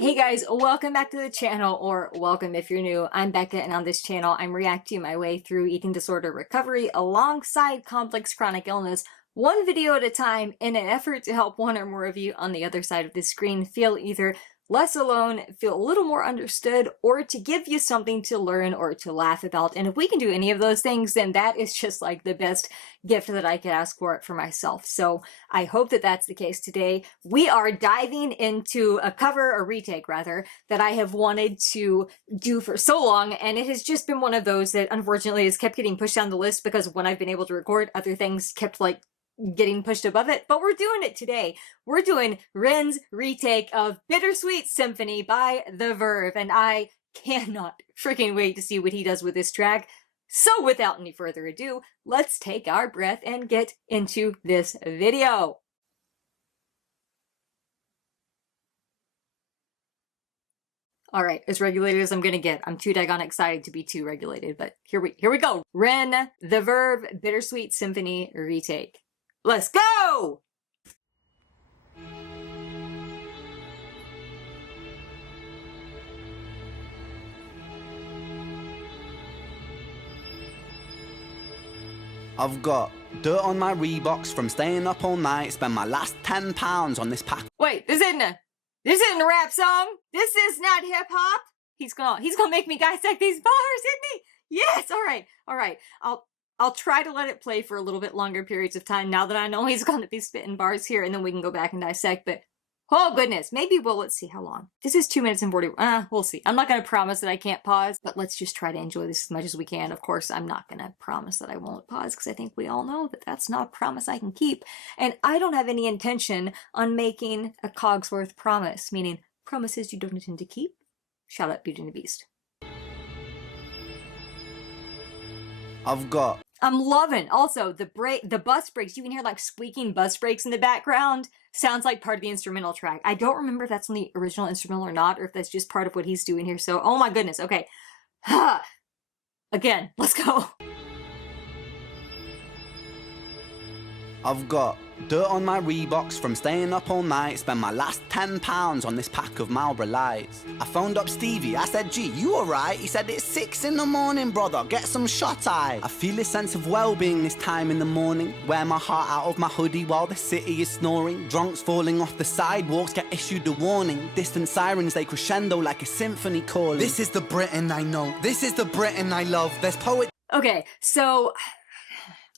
Hey guys, welcome back to the channel, or welcome if you're new. I'm Becca, and on this channel I'm reacting my way through eating disorder recovery alongside complex chronic illness, one video at a time, in an effort to help one or more of you on the other side of the screen feel either less alone, feel a little more understood, or to give you something to learn or to laugh about. And if we can do any of those things, then that is just like the best gift that I could ask for it for myself. So I hope that that's the case today. We are diving into a cover, or retake rather, that I have wanted to do for so long, and it has just been one of those that unfortunately has kept getting pushed down the list because when I've been able to record, other things kept like getting pushed above it, but we're doing it today. We're doing Ren's retake of Bittersweet Symphony by the Verve, and I cannot freaking wait to see what he does with this track. So without any further ado, let's take our breath and get into this video. Alright, as regulated as I'm gonna get. I'm too daggone excited to be too regulated, but here we go. Ren, the Verve, Bittersweet Symphony retake. Let's go! I've got dirt on my Reeboks from staying up all night, spend my last £10 on this pack. Wait, this isn't a rap song. This is not hip hop. He's gonna make me dissect these bars, isn't he? Yes, all right. I'll try to let it play for a little bit longer periods of time now that I know he's gonna be spitting bars here, and then we can go back and dissect, but oh goodness, maybe let's see how long. This is 2 minutes and 40, we'll see. I'm not gonna promise that I can't pause, but let's just try to enjoy this as much as we can. Of course, I'm not gonna promise that I won't pause, because I think we all know that that's not a promise I can keep, and I don't have any intention on making a Cogsworth promise, meaning promises you don't intend to keep. Shout out Beauty and the Beast. I'm loving, also, the bus brakes. You can hear like squeaking bus brakes in the background. Sounds like part of the instrumental track. I don't remember if that's on the original instrumental or not, or if that's just part of what he's doing here. So, oh my goodness, okay. Again, let's go. I've got dirt on my Reeboks from staying up all night, spend my last £10 on this pack of Marlboro Lights. I phoned up Stevie, I said, gee, you alright? He said, it's 6 in the morning, brother, get some shut-eye. I feel a sense of well-being this time in the morning, wear my heart out of my hoodie while the city is snoring. Drunks falling off the sidewalks get issued a warning. Distant sirens, they crescendo like a symphony calling. This is the Britain I know, this is the Britain I love, there's poetry. Okay, so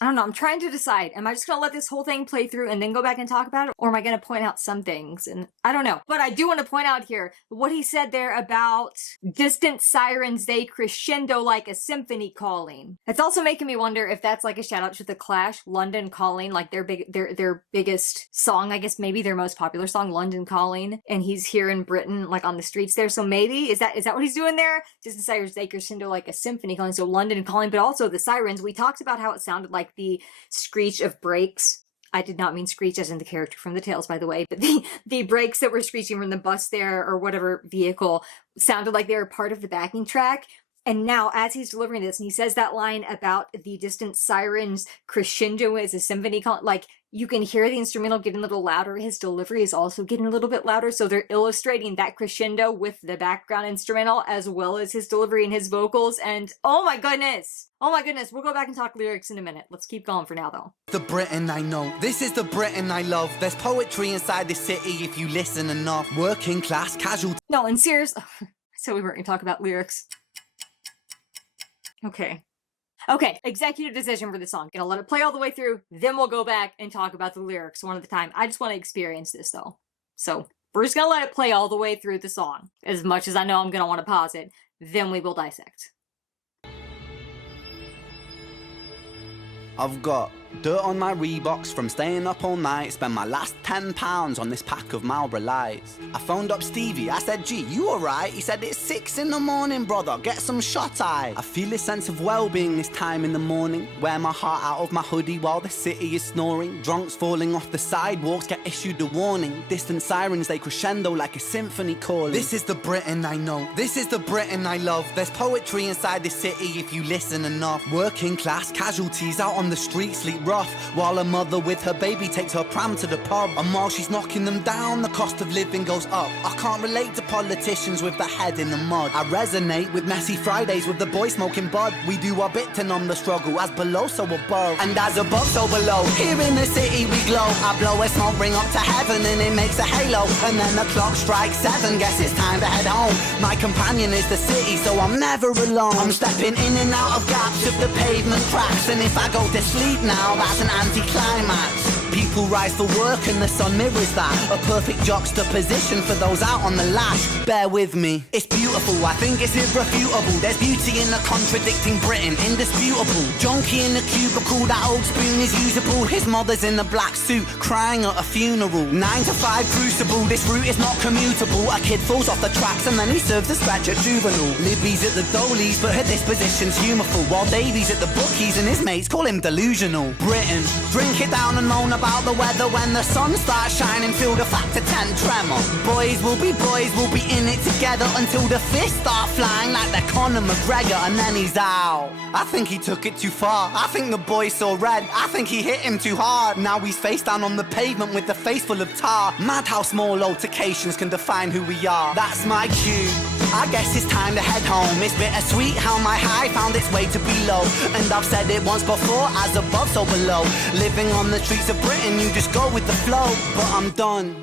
I don't know, I'm trying to decide. Am I just gonna let this whole thing play through and then go back and talk about it? Or am I gonna point out some things? And I don't know. But I do want to point out here what he said there about distant sirens, they crescendo like a symphony calling. It's also making me wonder if that's like a shout out to The Clash, London Calling, like their biggest song, I guess maybe their most popular song, London Calling. And he's here in Britain, like on the streets there. So maybe, is that what he's doing there? Distant sirens, they crescendo like a symphony calling. So London Calling, but also the sirens. We talked about how it sounded like the screech of brakes. I did not mean screech as in the character from the Tales, by the way, but the brakes that were screeching from the bus there, or whatever vehicle, sounded like they were part of the backing track. And now, as he's delivering this, and he says that line about the distant sirens crescendo as a symphony, like, you can hear the instrumental getting a little louder. His delivery is also getting a little bit louder, so they're illustrating that crescendo with the background instrumental, as well as his delivery and his vocals, and oh my goodness! Oh my goodness, we'll go back and talk lyrics in a minute. Let's keep going for now, though. The Britain I know, this is the Britain I love, there's poetry inside the city if you listen enough. Working class casual. No, and serious. So we weren't gonna talk about lyrics. Okay, executive decision for the song. Gonna let it play all the way through, then we'll go back and talk about the lyrics one at a time. I just want to experience this, though. So, we're just gonna let it play all the way through the song. As much as I know I'm gonna want to pause it, then we will dissect. I've got dirt on my Reeboks from staying up all night, spend my last £10 on this pack of Marlboro Lights. I phoned up Stevie, I said, gee, you alright? He said, it's 6 in the morning, brother, get some shut-eye. I feel a sense of well-being this time in the morning, wear my heart out of my hoodie while the city is snoring. Drunks falling off the sidewalks get issued a warning. Distant sirens, they crescendo like a symphony calling. This is the Britain I know, this is the Britain I love, there's poetry inside the city if you listen enough. Working class casualties out on the street, sleep rough, while a mother with her baby takes her pram to the pub. And while she's knocking them down, the cost of living goes up. I can't relate to politicians with their head in the mud. I resonate with messy Fridays with the boy smoking bud. We do our bit to numb the struggle, as below so above, and as above so below. Here in the city we glow. I blow a smoke ring up to heaven and it makes a halo. And then the clock strikes 7, guess it's time to head home. My companion is the city, so I'm never alone. I'm stepping in and out of gaps of the pavement cracks, and if I go to sleep now, that's an anticlimax. People rise for work and the sun mirrors that. A perfect juxtaposition for those out on the lash. Bear with me, it's beautiful, I think it's irrefutable. There's beauty in the contradicting Britain, indisputable. Junkie in the cubicle, that old spoon is usable. His mother's in the black suit, crying at a funeral. 9 to 5 crucible, this route is not commutable. A kid falls off the tracks and then he serves a stretch at juvenile. Libby's at the Dolies, but her disposition's humourful, while Davy's at the bookies and his mates call him delusional. Britain, drink it down and moan about the weather when the sun starts shining. Feel the factor 10 tremor. Boys, we'll be in it together until the fists start flying like they're Conor McGregor, and then he's out. I think he took it too far. I think the boy saw red. I think he hit him too hard. Now he's face down on the pavement with the face full of tar. Mad how small altercations can define who we are. That's my cue. I guess it's time to head home. It's bittersweet how my high found its way to below. And I've said it once before, as above so below. Living on the streets of Britain, you just go with the flow. But I'm done,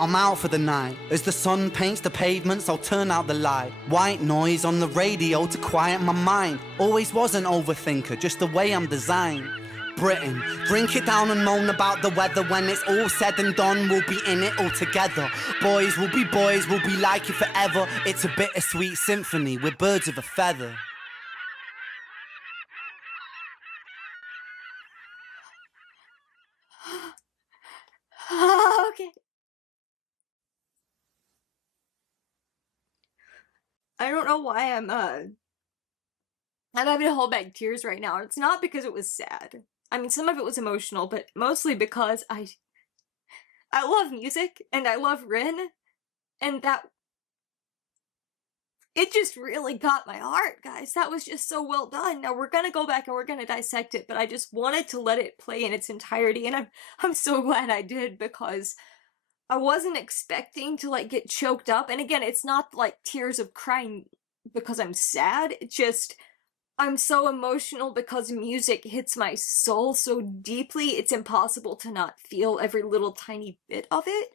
I'm out for the night. As the sun paints the pavements, I'll turn out the light. White noise on the radio to quiet my mind. Always was an overthinker, just the way I'm designed. Britain, drink it down and moan about the weather. When it's all said and done, we'll be in it all together. Boys, we'll be like you forever. It's a bittersweet symphony, we're birds of a feather. Okay. I don't know why I'm having to hold back tears right now. It's not because it was sad. I mean, some of it was emotional, but mostly because I love music and I love Ren, and that it just really got my heart, guys. That was just so well done. Now we're gonna go back and we're gonna dissect it, but I just wanted to let it play in its entirety, and I'm so glad I did, because I wasn't expecting to like get choked up. And again, it's not like tears of crying because I'm sad. It's just I'm so emotional because music hits my soul so deeply. It's impossible to not feel every little tiny bit of it.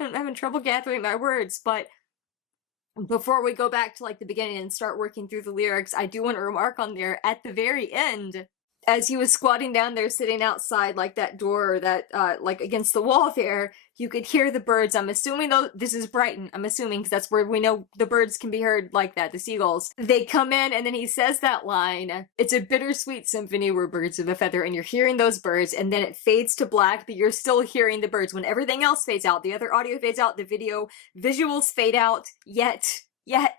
I'm having trouble gathering my words, but before we go back to like the beginning and start working through the lyrics, I do want to remark on there at the very end, as he was squatting down there sitting outside like that door that like against the wall there, you could hear the birds. I'm assuming though this is Brighton, I'm assuming, because that's where we know the birds can be heard like that, the seagulls. They come in and then he says that line, it's a bittersweet symphony, we're birds of a feather, and you're hearing those birds, and then it fades to black, but you're still hearing the birds. When everything else fades out, the other audio fades out, the visuals fade out, yet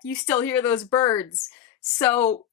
you still hear those birds. So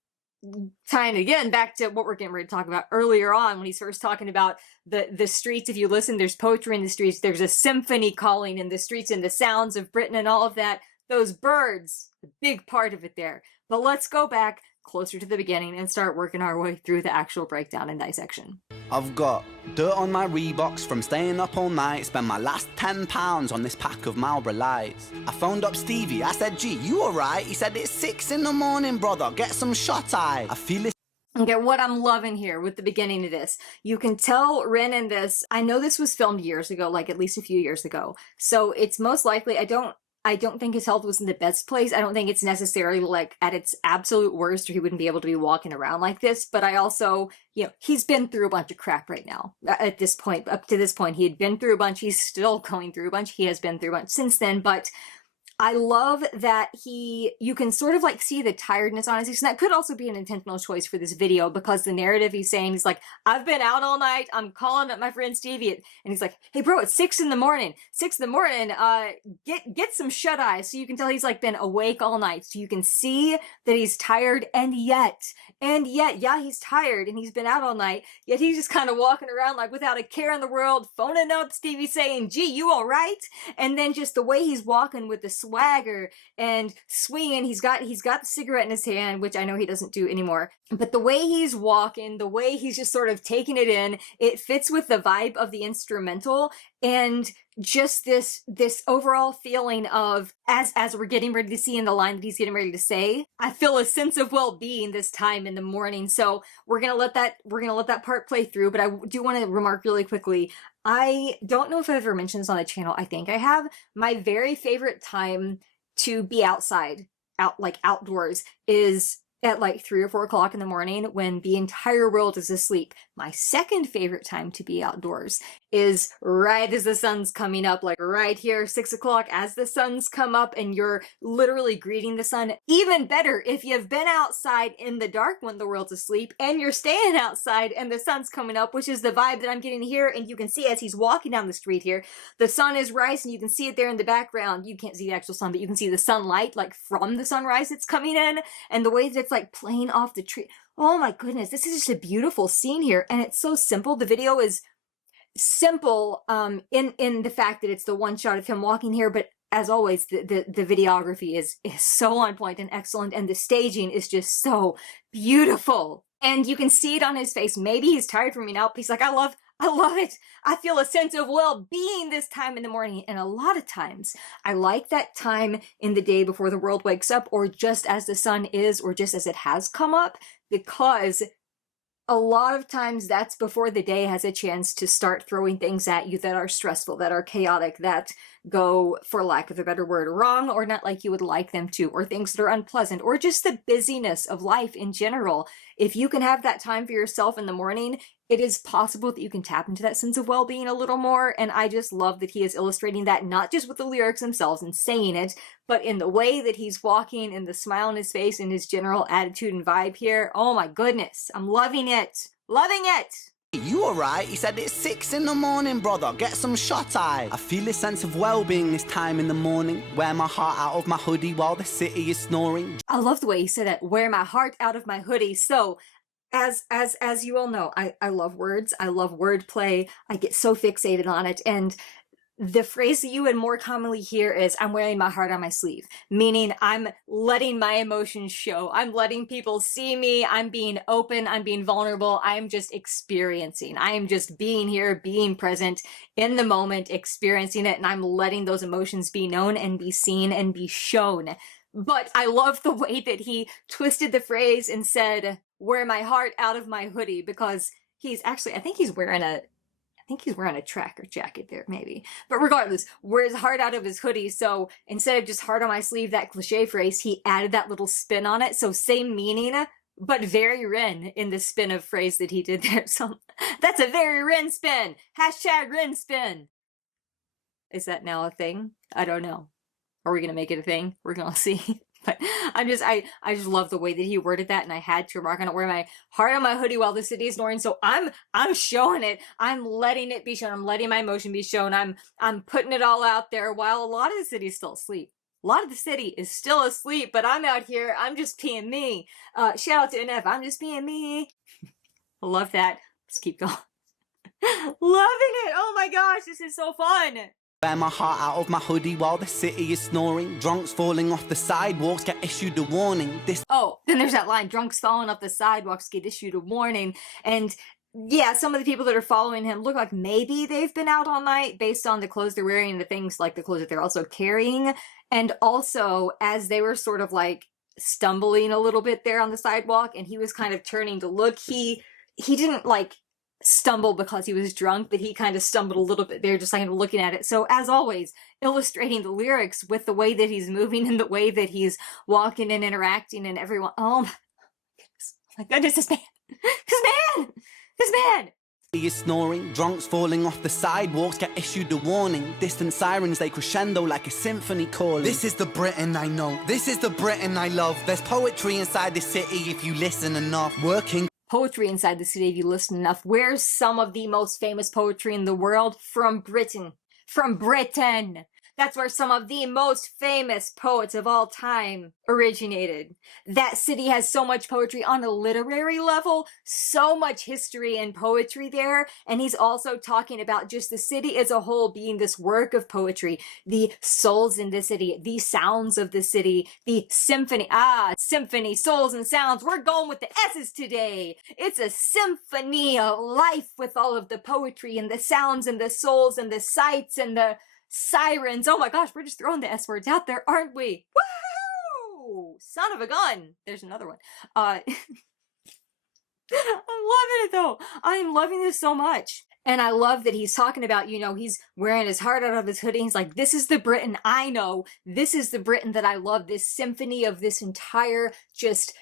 tying again back to what we're getting ready to talk about earlier on, when he's first talking about the streets. If you listen, there's poetry in the streets, there's a symphony calling in the streets, and the sounds of Britain and all of that. Those birds, a big part of it there. But let's go back closer to the beginning and start working our way through the actual breakdown and dissection. I've got dirt on my Reeboks from staying up all night. Spent my last £10 on this pack of Marlboro Lights. I phoned up Stevie, I said, gee, you alright? He said, it's 6 in the morning, brother, get some shut-eye. I feel it. Okay, what I'm loving here with the beginning of this, you can tell Ren in this, I know this was filmed years ago, like at least a few years ago, so it's most likely, I don't think his health was in the best place. I don't think it's necessarily like at its absolute worst, or he wouldn't be able to be walking around like this. But I also, he's been through a bunch of crap right now. At this point, up to this point, he had been through a bunch. He's still going through a bunch. He has been through a bunch since then. But I love that you can sort of like see the tiredness on his face. And that could also be an intentional choice for this video, because the narrative he's saying, he's like, I've been out all night. I'm calling up my friend Stevie. And he's like, hey bro, it's 6 in the morning. 6 in the morning. Get some shut eye. So you can tell he's like been awake all night. So you can see that he's tired, and yet, yeah, he's tired and he's been out all night. Yet he's just kind of walking around like without a care in the world, phoning up Stevie saying, gee, you all right? And then just the way he's walking with the swagger and swinging, he's got the cigarette in his hand, which I know he doesn't do anymore. But the way he's walking, the way he's just sort of taking it in, it fits with the vibe of the instrumental, and just this overall feeling of, as we're getting ready to see in the line that he's getting ready to say, I feel a sense of well-being this time in the morning. So we're gonna let that part play through, but I do want to remark really quickly, I don't know if I've ever mentioned this on the channel. I think I have. My very favorite time to be outside, outdoors, is at like 3 or 4 o'clock in the morning when the entire world is asleep. My second favorite time to be outdoors is right as the sun's coming up, like right here, 6 o'clock, as the sun's come up and you're literally greeting the sun. Even better if you've been outside in the dark when the world's asleep and you're staying outside and the sun's coming up, which is the vibe that I'm getting here. And you can see as he's walking down the street here, the sun is rising. You can see it there in the background. You can't see the actual sun, but you can see the sunlight like from the sunrise that's coming in, and the way that it's like playing off the tree. Oh my goodness, this is just a beautiful scene here, and it's so simple. The video is simple in the fact that it's the one shot of him walking here, but as always, the videography is so on point and excellent, and the staging is just so beautiful. And you can see it on his face. Maybe he's tired from me now, but he's like, I love it. I feel a sense of well-being this time in the morning. And a lot of times, I like that time in the day before the world wakes up, or just as the sun is, or just as it has come up, because a lot of times that's before the day has a chance to start throwing things at you that are stressful, that are chaotic, that go, for lack of a better word, wrong or not like you would like them to, or things that are unpleasant, or just the busyness of life in general. If you can have that time for yourself in the morning, it is possible that you can tap into that sense of well-being a little more. And I just love that he is illustrating that, not just with the lyrics themselves and saying it, but in the way that he's walking, and the smile on his face, and his general attitude and vibe here. Oh my goodness, I'm loving it. Loving it. You alright? He said it's 6 in the morning, brother. Get some shut-eye. I feel a sense of well-being this time in the morning. Wear my heart out of my hoodie while the city is snoring. I love the way he said it. Wear my heart out of my hoodie. So, as you all know, I love words. I love wordplay. I get so fixated on it. And the phrase that you would more commonly hear is, I'm wearing my heart on my sleeve, meaning I'm letting my emotions show. I'm letting people see me. I'm being open. I'm being vulnerable. I'm just experiencing. I am just being here, being present in the moment, experiencing it, and I'm letting those emotions be known and be seen and be shown. But I love the way that he twisted the phrase and said, wear my heart out of my hoodie, because he's actually, I think he's wearing a tracker jacket there, maybe. But regardless, wears heart out of his hoodie. So instead of just heart on my sleeve, that cliche phrase, he added that little spin on it. So same meaning, but very Ren in the spin of phrase that he did there. So that's a very Ren spin. Hashtag Ren spin. Is that now a thing? I don't know. Are we going to make it a thing? We're going to see. But I just love the way that he worded that, and I had to remark on it. Wear my heart on my hoodie while the city is snoring. So I'm showing it. I'm letting it be shown. I'm letting my emotion be shown. I'm putting it all out there while a lot of the city is still asleep. A lot of the city is still asleep, but I'm out here. I'm just being me. Shout out to NF. I'm just being me. I love that. Let's keep going. Loving it. Oh my gosh, this is so fun. Wear my heart out of my hoodie while the city is snoring. Drunks falling off the sidewalks get issued a warning. Oh, then there's that line, drunks falling off the sidewalks get issued a warning. And yeah, some of the people that are following him look like maybe they've been out all night based on the clothes they're wearing and the things like the clothes that they're also carrying. And also, as they were sort of like stumbling a little bit there on the sidewalk and he was kind of turning to look, he didn't like stumble because he was drunk, but he kind of stumbled a little bit there just kind of looking at it. So as always, illustrating the lyrics with the way that he's moving and the way that he's walking and interacting, and everyone, oh my goodness, this man. He is snoring, drunks falling off the sidewalks get issued a warning. Distant sirens, they crescendo like a symphony calling. This is the Britain I know, this is the Britain I love. There's poetry inside the city if you listen enough. Working poetry inside the city if you listen enough. Where's some of the most famous poetry in the world? From Britain. From Britain. That's where some of the most famous poets of all time originated. That city has so much poetry on a literary level, so much history and poetry there. And he's also talking about just the city as a whole being this work of poetry, the souls in the city, the sounds of the city, the symphony. Symphony, souls and sounds. We're going with the S's today. It's a symphony of life with all of the poetry and the sounds and the souls and the sights and the sirens. Oh my gosh, we're just throwing the S words out there, aren't we? Woo! Son of a gun. There's another one. I'm loving it though. I am loving this so much. And I love that he's talking about, you know, he's wearing his heart out of his hoodie. He's like, this is the Britain I know. This is the Britain that I love. This symphony of this entire just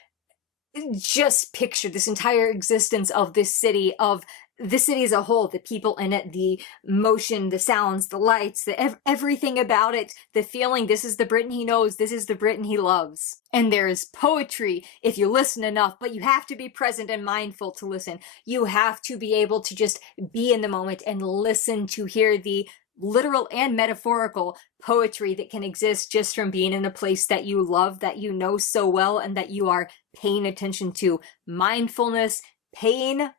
picture, this entire existence of this city, of the city as a whole, the people in it, the motion, the sounds, the lights, everything about it, the feeling. This is the Britain he knows. This is the Britain he loves. And there's poetry if you listen enough, but you have to be present and mindful to listen. You have to be able to just be in the moment and listen to hear the literal and metaphorical poetry that can exist just from being in a place that you love, that you know so well, and that you are paying attention to. Mindfulness, paying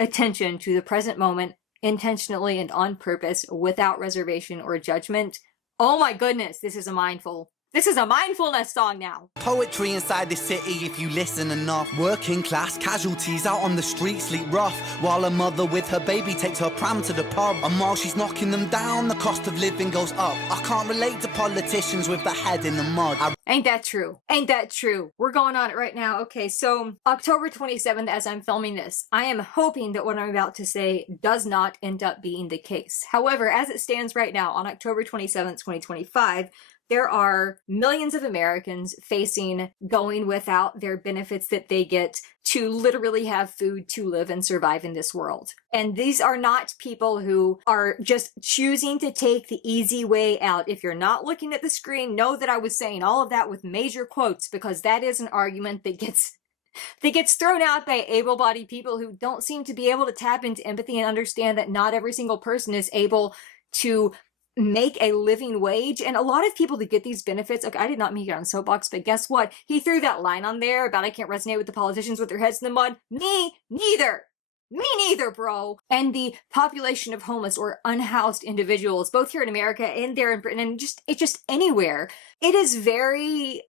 attention to the present moment intentionally and on purpose without reservation or judgment. Oh my goodness, this is a mindfulness song now. Poetry inside the city if you listen enough. Working class casualties out on the street sleep rough, while a mother with her baby takes her pram to the pub. And while she's knocking them down, the cost of living goes up. I can't relate to politicians with their head in the mud. Ain't that true? Ain't that true? We're going on it right now. Okay, so October 27th, as I'm filming this, I am hoping that what I'm about to say does not end up being the case. However, as it stands right now, on October 27th, 2025, there are millions of Americans facing going without their benefits that they get to literally have food to live and survive in this world. And these are not people who are just choosing to take the easy way out. If you're not looking at the screen, know that I was saying all of that with major quotes, because that is an argument that gets thrown out by able-bodied people who don't seem to be able to tap into empathy and understand that not every single person is able to make a living wage. And a lot of people that get these benefits, okay, I did not make it on soapbox, but guess what? He threw that line on there about I can't resonate with the politicians with their heads in the mud. Me neither, bro. And the population of homeless or unhoused individuals, both here in America and there in Britain, and just anywhere, it is very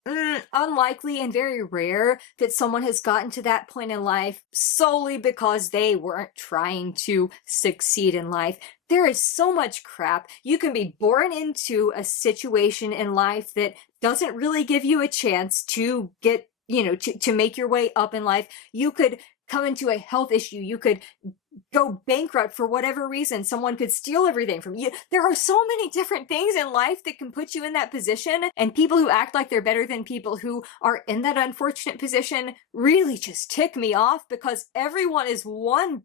unlikely and very rare that someone has gotten to that point in life solely because they weren't trying to succeed in life. There is so much crap. You can be born into a situation in life that doesn't really give you a chance to get, to make your way up in life. You could come into a health issue. You could go bankrupt for whatever reason. Someone could steal everything from you. There are so many different things in life that can put you in that position, and people who act like they're better than people who are in that unfortunate position really just tick me off, because everyone is one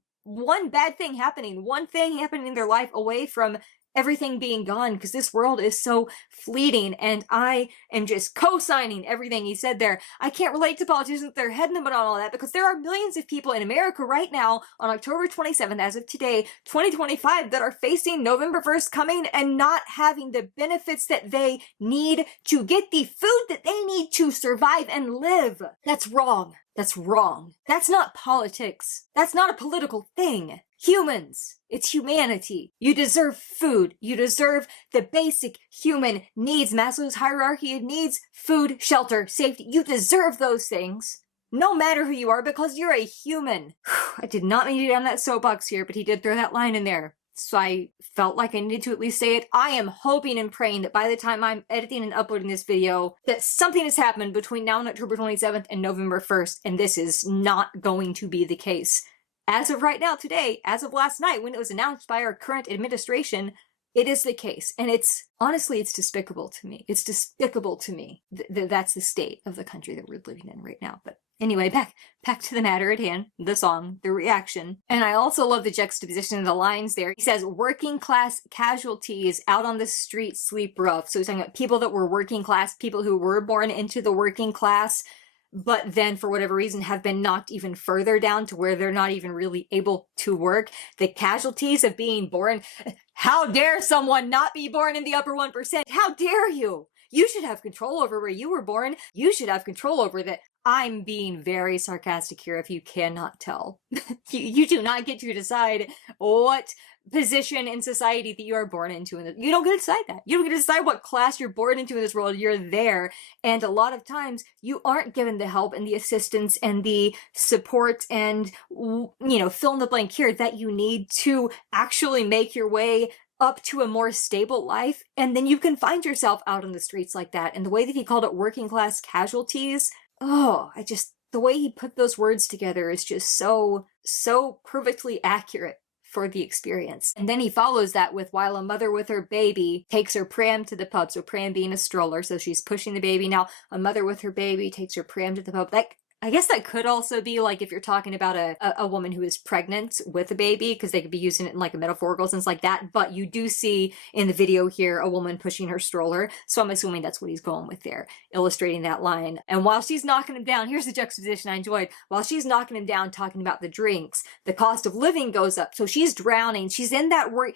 bad thing happening, one thing happening in their life away from everything being gone, because this world is so fleeting. And I am just co-signing everything he said there. I can't relate to politicians with their head in the mud on all that, because there are millions of people in America right now on October 27th, as of today, 2025, that are facing November 1st coming and not having the benefits that they need to get the food that they need to survive and live. That's wrong. That's wrong. That's not politics. That's not a political thing. Humans. It's humanity. You deserve food. You deserve the basic human needs. Maslow's hierarchy of needs: food, shelter, safety. You deserve those things, no matter who you are, because you're a human. I did not mean to get on that soapbox here, but he did throw that line in there, so I felt like I needed to at least say it. I am hoping and praying that by the time I'm editing and uploading this video, that something has happened between now and October 27th and November 1st, and this is not going to be the case. As of right now, today, as of last night, when it was announced by our current administration, it is the case. And it's, honestly, it's despicable to me. It's despicable to me. That's the state of the country that we're living in right now. But anyway, back to the matter at hand, the song, the reaction. And I also love the juxtaposition of the lines there. He says, working class casualties out on the street sleep rough. So he's talking about people that were working class, people who were born into the working class, but then for whatever reason have been knocked even further down to where they're not even really able to work. The casualties of being born. How dare someone not be born in the upper 1%? How dare you? You should have control over where you were born. You should have control over that. I'm being very sarcastic here if you cannot tell. you do not get to decide what position in society that you are born into. You don't get to decide that. You don't get to decide what class you're born into in this world. You're there. And a lot of times you aren't given the help and the assistance and the support and, fill in the blank here that you need to actually make your way up to a more stable life. And then you can find yourself out on the streets like that. And the way that he called it working class casualties, the way he put those words together is just so perfectly accurate for the experience. And then he follows that with, while a mother with her baby takes her pram to the pub. So pram being a stroller, so she's pushing the baby. Now a mother with her baby takes her pram to the pub. I guess that could also be like if you're talking about a woman who is pregnant with a baby, because they could be using it in like a metaphorical sense like that. But you do see in the video here a woman pushing her stroller. So I'm assuming that's what he's going with there, illustrating that line. And while she's knocking him down, here's the juxtaposition I enjoyed. While she's knocking him down, talking about the drinks, the cost of living goes up. So she's drowning. She's in that work.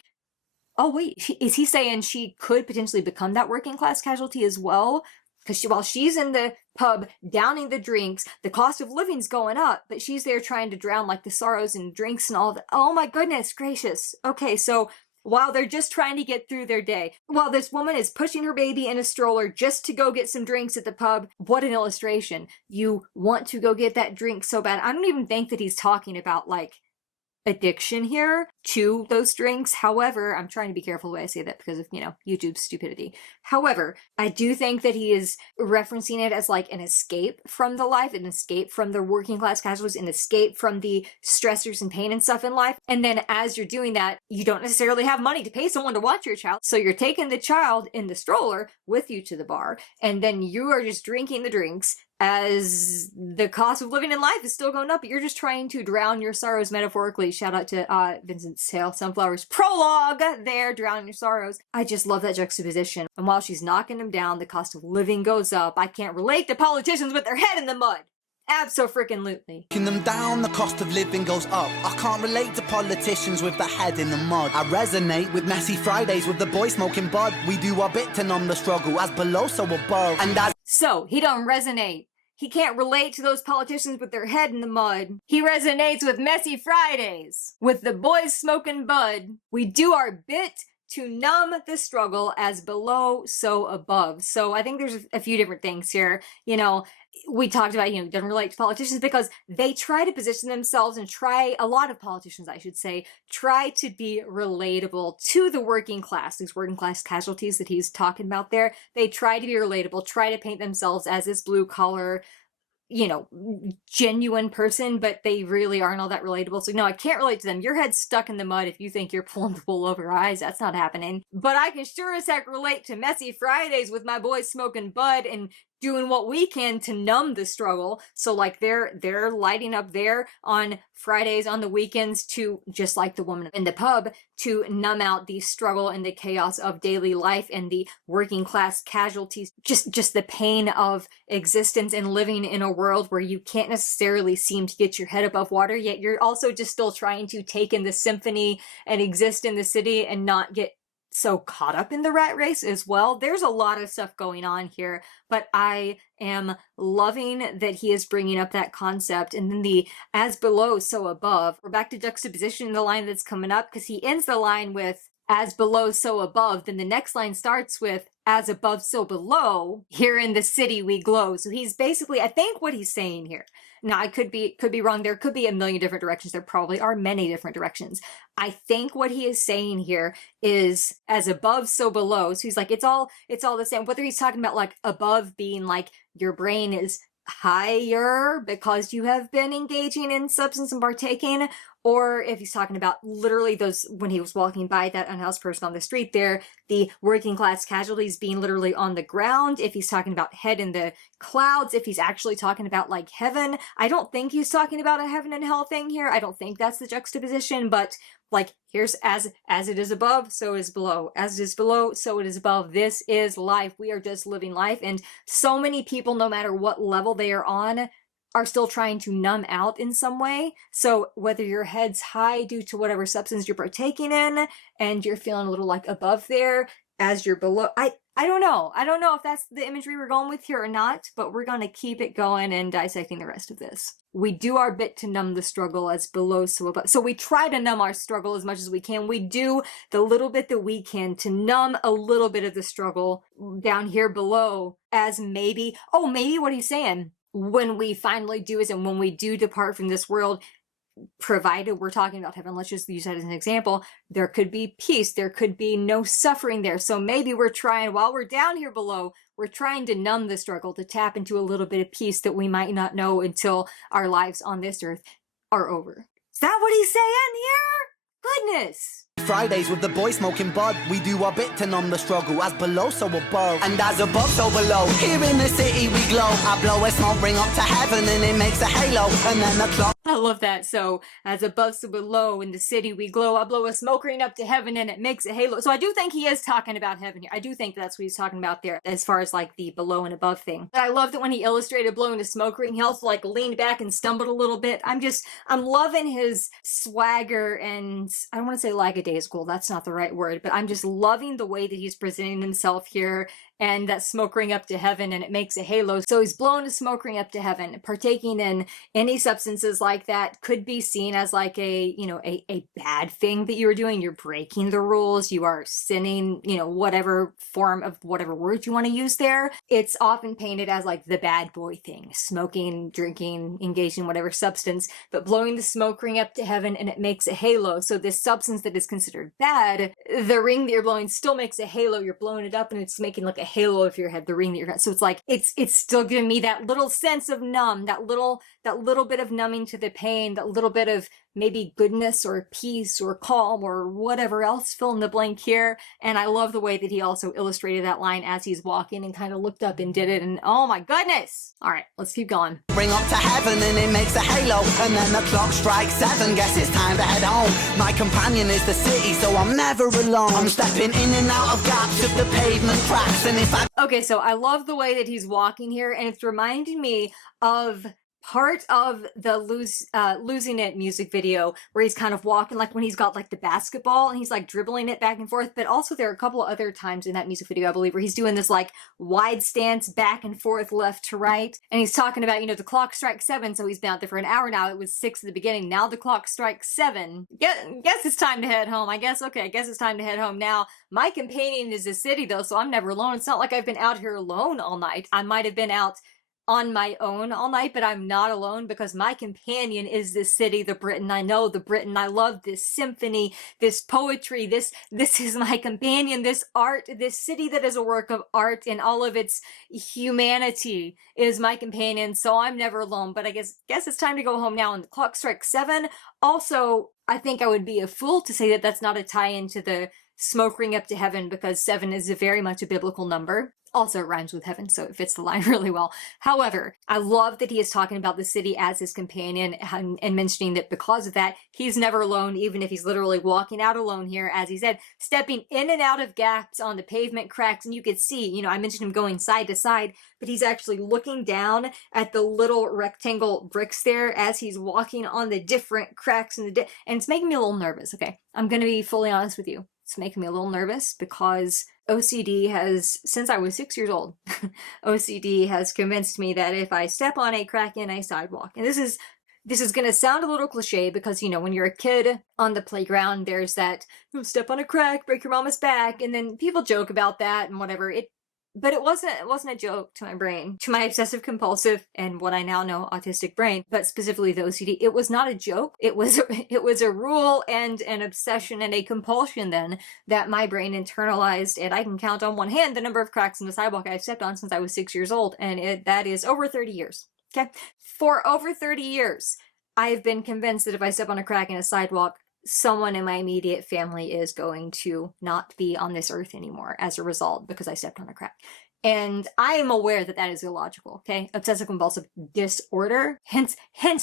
Oh, wait, is he saying she could potentially become that working class casualty as well? Because while she's in the pub downing the drinks, the cost of living's going up, but she's there trying to drown like the sorrows and drinks and all that. Oh my goodness gracious. Okay, so while they're just trying to get through their day, while this woman is pushing her baby in a stroller just to go get some drinks at the pub, what an illustration. You want to go get that drink so bad. I don't even think that he's talking about like addiction here to those drinks. However, I'm trying to be careful the way I say that because of, YouTube's stupidity. However, I do think that he is referencing it as like an escape from the life, an escape from the working class casualties, an escape from the stressors and pain and stuff in life. And then as you're doing that, you don't necessarily have money to pay someone to watch your child. So you're taking the child in the stroller with you to the bar, and then you are just drinking the drinks as the cost of living in life is still going up, but you're just trying to drown your sorrows metaphorically. Shout out to Vincent Sale Sunflower's prologue there, drowning your sorrows. I just love that juxtaposition. And while she's knocking him down, the cost of living goes up. I can't relate to politicians with their head in the mud. Abso-freaking-lutely. Knocking them down, the cost of living goes up. I can't relate to politicians with their head in the mud. I resonate with messy Fridays with the boy smoking bud. We do our bit to numb the struggle, as below so above. And as so he don't resonate. He can't relate to those politicians with their head in the mud. He resonates with messy Fridays, with the boys smoking bud. We do our bit to numb the struggle, as below so above. So I think there's a few different things here. We talked about, doesn't relate to politicians because they try to position themselves and a lot of politicians, I should say, try to be relatable to the working class, these working class casualties that he's talking about there. They try to be relatable, try to paint themselves as this blue collar, genuine person, but they really aren't all that relatable. So no, I can't relate to them. Your head's stuck in the mud if you think you're pulling the wool over your eyes. That's not happening. But I can sure as heck relate to messy Fridays with my boys smoking bud and doing what we can to numb the struggle. So like they're lighting up there on Fridays, on the weekends, to, just like the woman in the pub, to numb out the struggle and the chaos of daily life and the working class casualties, just the pain of existence and living in a world where you can't necessarily seem to get your head above water, yet you're also just still trying to take in the symphony and exist in the city and not get so caught up in the rat race as well. There's a lot of stuff going on here, but I am loving that he is bringing up that concept. And then the as below, so above. We're back to juxtaposition in the line that's coming up, because he ends the line with as below, so above. Then the next line starts with as above, so below. Here in the city we glow. So he's basically, I think what he's saying here. Now, I could be wrong. There could be a million different directions. There probably are many different directions. I think what he is saying here is as above, so below. So he's like, it's all the same. Whether he's talking about like above being like your brain is higher because you have been engaging in substance and partaking, or if he's talking about literally those, when he was walking by that unhoused person on the street there, the working class casualties being literally on the ground, if he's talking about head in the clouds, if he's actually talking about like heaven. I don't think he's talking about a heaven and hell thing here. I don't think that's the juxtaposition, but like, here's as it is above, so it is below. As it is below, so it is above. This is life. We are just living life. And so many people, no matter what level they are on, are still trying to numb out in some way. So whether your head's high due to whatever substance you're partaking in and you're feeling a little like above there as you're below, I don't know. I don't know if that's the imagery we're going with here or not, but we're going to keep it going and dissecting the rest of this. We do our bit to numb the struggle as below, so above. So we try to numb our struggle as much as we can. We do the little bit that we can to numb a little bit of the struggle down here below as maybe what he's saying when we finally do is, and when we do depart from this world, provided we're talking about heaven, let's just use that as an example, there could be peace, there could be no suffering there. So maybe we're trying, while we're down here below, we're trying to numb the struggle, to tap into a little bit of peace that we might not know until our lives on this earth are over. Is that what he's saying here? Goodness. Fridays with the boy smoking bud. We do our bit to numb the struggle, as below so above, and as above so below. Here in the city we glow. I blow a smoke ring up to heaven and it makes a halo, and then the clock. I love that. So as above so below, in the city we glow. I blow a smoke ring up to heaven and it makes a halo. So I do think he is talking about heaven here. I do think that's what he's talking about there as far as like the below and above thing. But I love that when he illustrated blowing a smoke ring, he also like leaned back and stumbled a little bit. I'm loving his swagger, and I don't want to say lackadaisical, that's not the right word, but I'm just loving the way that he's presenting himself here, and that smoke ring up to heaven and it makes a halo. So he's blowing a smoke ring up to heaven. Partaking in any substances like that could be seen as like a bad thing that you are doing. You're breaking the rules, you are sinning, whatever form of whatever word you want to use there. It's often painted as like the bad boy thing, smoking, drinking, engaging in whatever substance, but blowing the smoke ring up to heaven and it makes a halo. So this substance that is considered bad, the ring that you're blowing still makes a halo. You're blowing it up and it's making like a halo of your head, the ring that you're got. So it's like it's still giving me that little sense of numb, that little bit of numbing to the pain, that little bit of maybe goodness or peace or calm or whatever else, fill in the blank here. And I love the way that he also illustrated that line as he's walking and kind of looked up and did it, and oh my goodness. All right, let's keep going. Bring up to heaven and it makes a halo, and then the clock strikes 7, guess it's time to head home. My companion is the city, so I'm never alone. I'm stepping in and out of gaps of the pavement cracks, and if I... Okay, so I love the way that he's walking here, and it's reminding me of part of the Losing It music video where he's kind of walking like when he's got like the basketball and he's like dribbling it back and forth. But also there are a couple of other times in that music video, I believe, where he's doing this like wide stance back and forth, left to right. And he's talking about, the clock strikes 7, so he's been out there for an hour now. It was 6 at the beginning. Now the clock strikes 7. Guess it's time to head home. I guess it's time to head home now. My companion is the city though, so I'm never alone. It's not like I've been out here alone all night. I might have been out on my own all night, but I'm not alone because my companion is this city, the Britain I know, the Britain I love, this symphony, this poetry, this is my companion, this art, this city that is a work of art in all of its humanity is my companion, so I'm never alone. But I guess it's time to go home now, and the clock strikes 7. Also, I think I would be a fool to say that that's not a tie-in to the smoke ring up to heaven, because 7 is very much a biblical number. Also, it rhymes with heaven, so it fits the line really well. However, I love that he is talking about the city as his companion and mentioning that because of that, he's never alone, even if he's literally walking out alone here, as he said, stepping in and out of gaps on the pavement cracks. And you could see, I mentioned him going side to side, but he's actually looking down at the little rectangle bricks there as he's walking on the different cracks and it's making me a little nervous. Okay, I'm going to be fully honest with you. It's making me a little nervous because OCD has, since I was 6 years old, OCD has convinced me that if I step on a crack in a sidewalk, and this is going to sound a little cliche because, when you're a kid on the playground, there's that, step on a crack, break your mama's back, and then people joke about that and whatever. But it wasn't a joke to my brain, to my obsessive compulsive and what I now know autistic brain, but specifically the OCD. It was not a joke. It was a rule and an obsession and a compulsion then that my brain internalized, and I can count on one hand the number of cracks in the sidewalk I've stepped on since I was 6 years old, and that is over 30 years. Okay? For over 30 years, I've been convinced that if I step on a crack in a sidewalk, someone in my immediate family is going to not be on this earth anymore as a result because I stepped on a crack. And I am aware that that is illogical, okay? Obsessive compulsive disorder, hence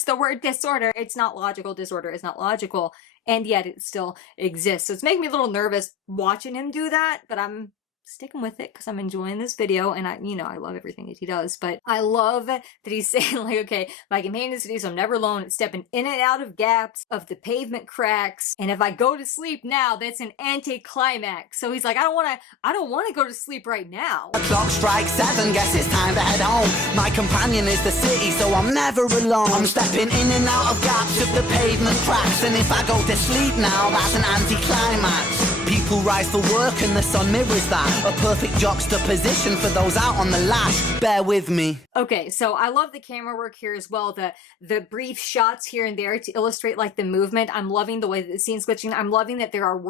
the word disorder. It's not logical. Disorder is not logical, and yet it still exists. So it's making me a little nervous watching him do that, but I'm sticking with it because I'm enjoying this video, and I love everything that he does, but I love that he's saying like, okay, my companion is so I'm never alone, stepping in and out of gaps of the pavement cracks, and if I go to sleep now, that's an anticlimax. So he's like, I don't want to go to sleep right now. The clock strikes 7, guess it's time to head home. My companion is the city, so I'm never alone. I'm stepping in and out of gaps of the pavement cracks, and if I go to sleep now, that's an anticlimax. People rise for work and the sun mirrors that. A perfect juxtaposition for those out on the lash. Bear with me. Okay, so I love the camera work here as well. The brief shots here and there to illustrate like the movement. I'm loving the way that the scene's glitching. I'm loving that there are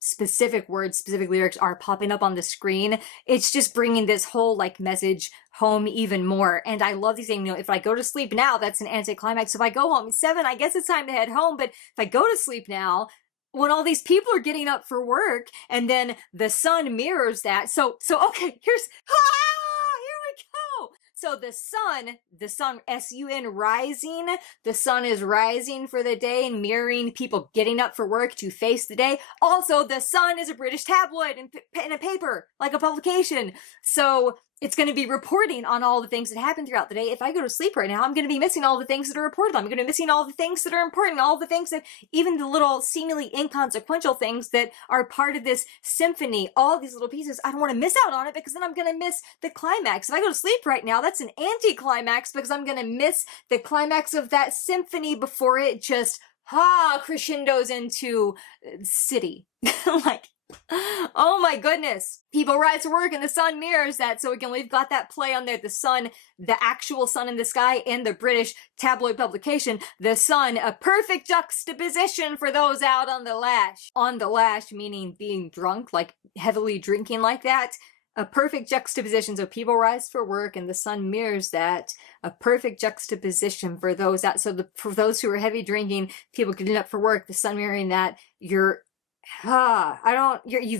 specific lyrics are popping up on the screen. It's just bringing this whole like message home even more. And I love these things, if I go to sleep now, that's an anticlimax. If I go home at 7, I guess it's time to head home. But if I go to sleep now, when all these people are getting up for work, and then the sun mirrors that. So okay, here we go. So the sun, S-U-N, rising, the sun is rising for the day and mirroring people getting up for work to face the day. Also, the Sun is a British tabloid and a paper, like a publication. So it's going to be reporting on all the things that happen throughout the day. If I go to sleep right now, I'm going to be missing all the things that are reported. I'm going to be missing all the things that are important, all the things that, even the little seemingly inconsequential things that are part of this symphony, all these little pieces. I don't want to miss out on it because then I'm going to miss the climax. If I go to sleep right now, that's an anticlimax because I'm going to miss the climax of that symphony before it just crescendos into city. Like, oh my goodness. People rise to work and the sun mirrors that. So again, we've got that play on there. The sun, the actual sun in the sky, and the British tabloid publication. The sun, a perfect juxtaposition for those out on the lash. On the lash, meaning being drunk, like heavily drinking like that. A perfect juxtaposition. So people rise for work and the sun mirrors that. A perfect juxtaposition for those out. So for those who are heavy drinking, people getting up for work, the sun mirroring that. You've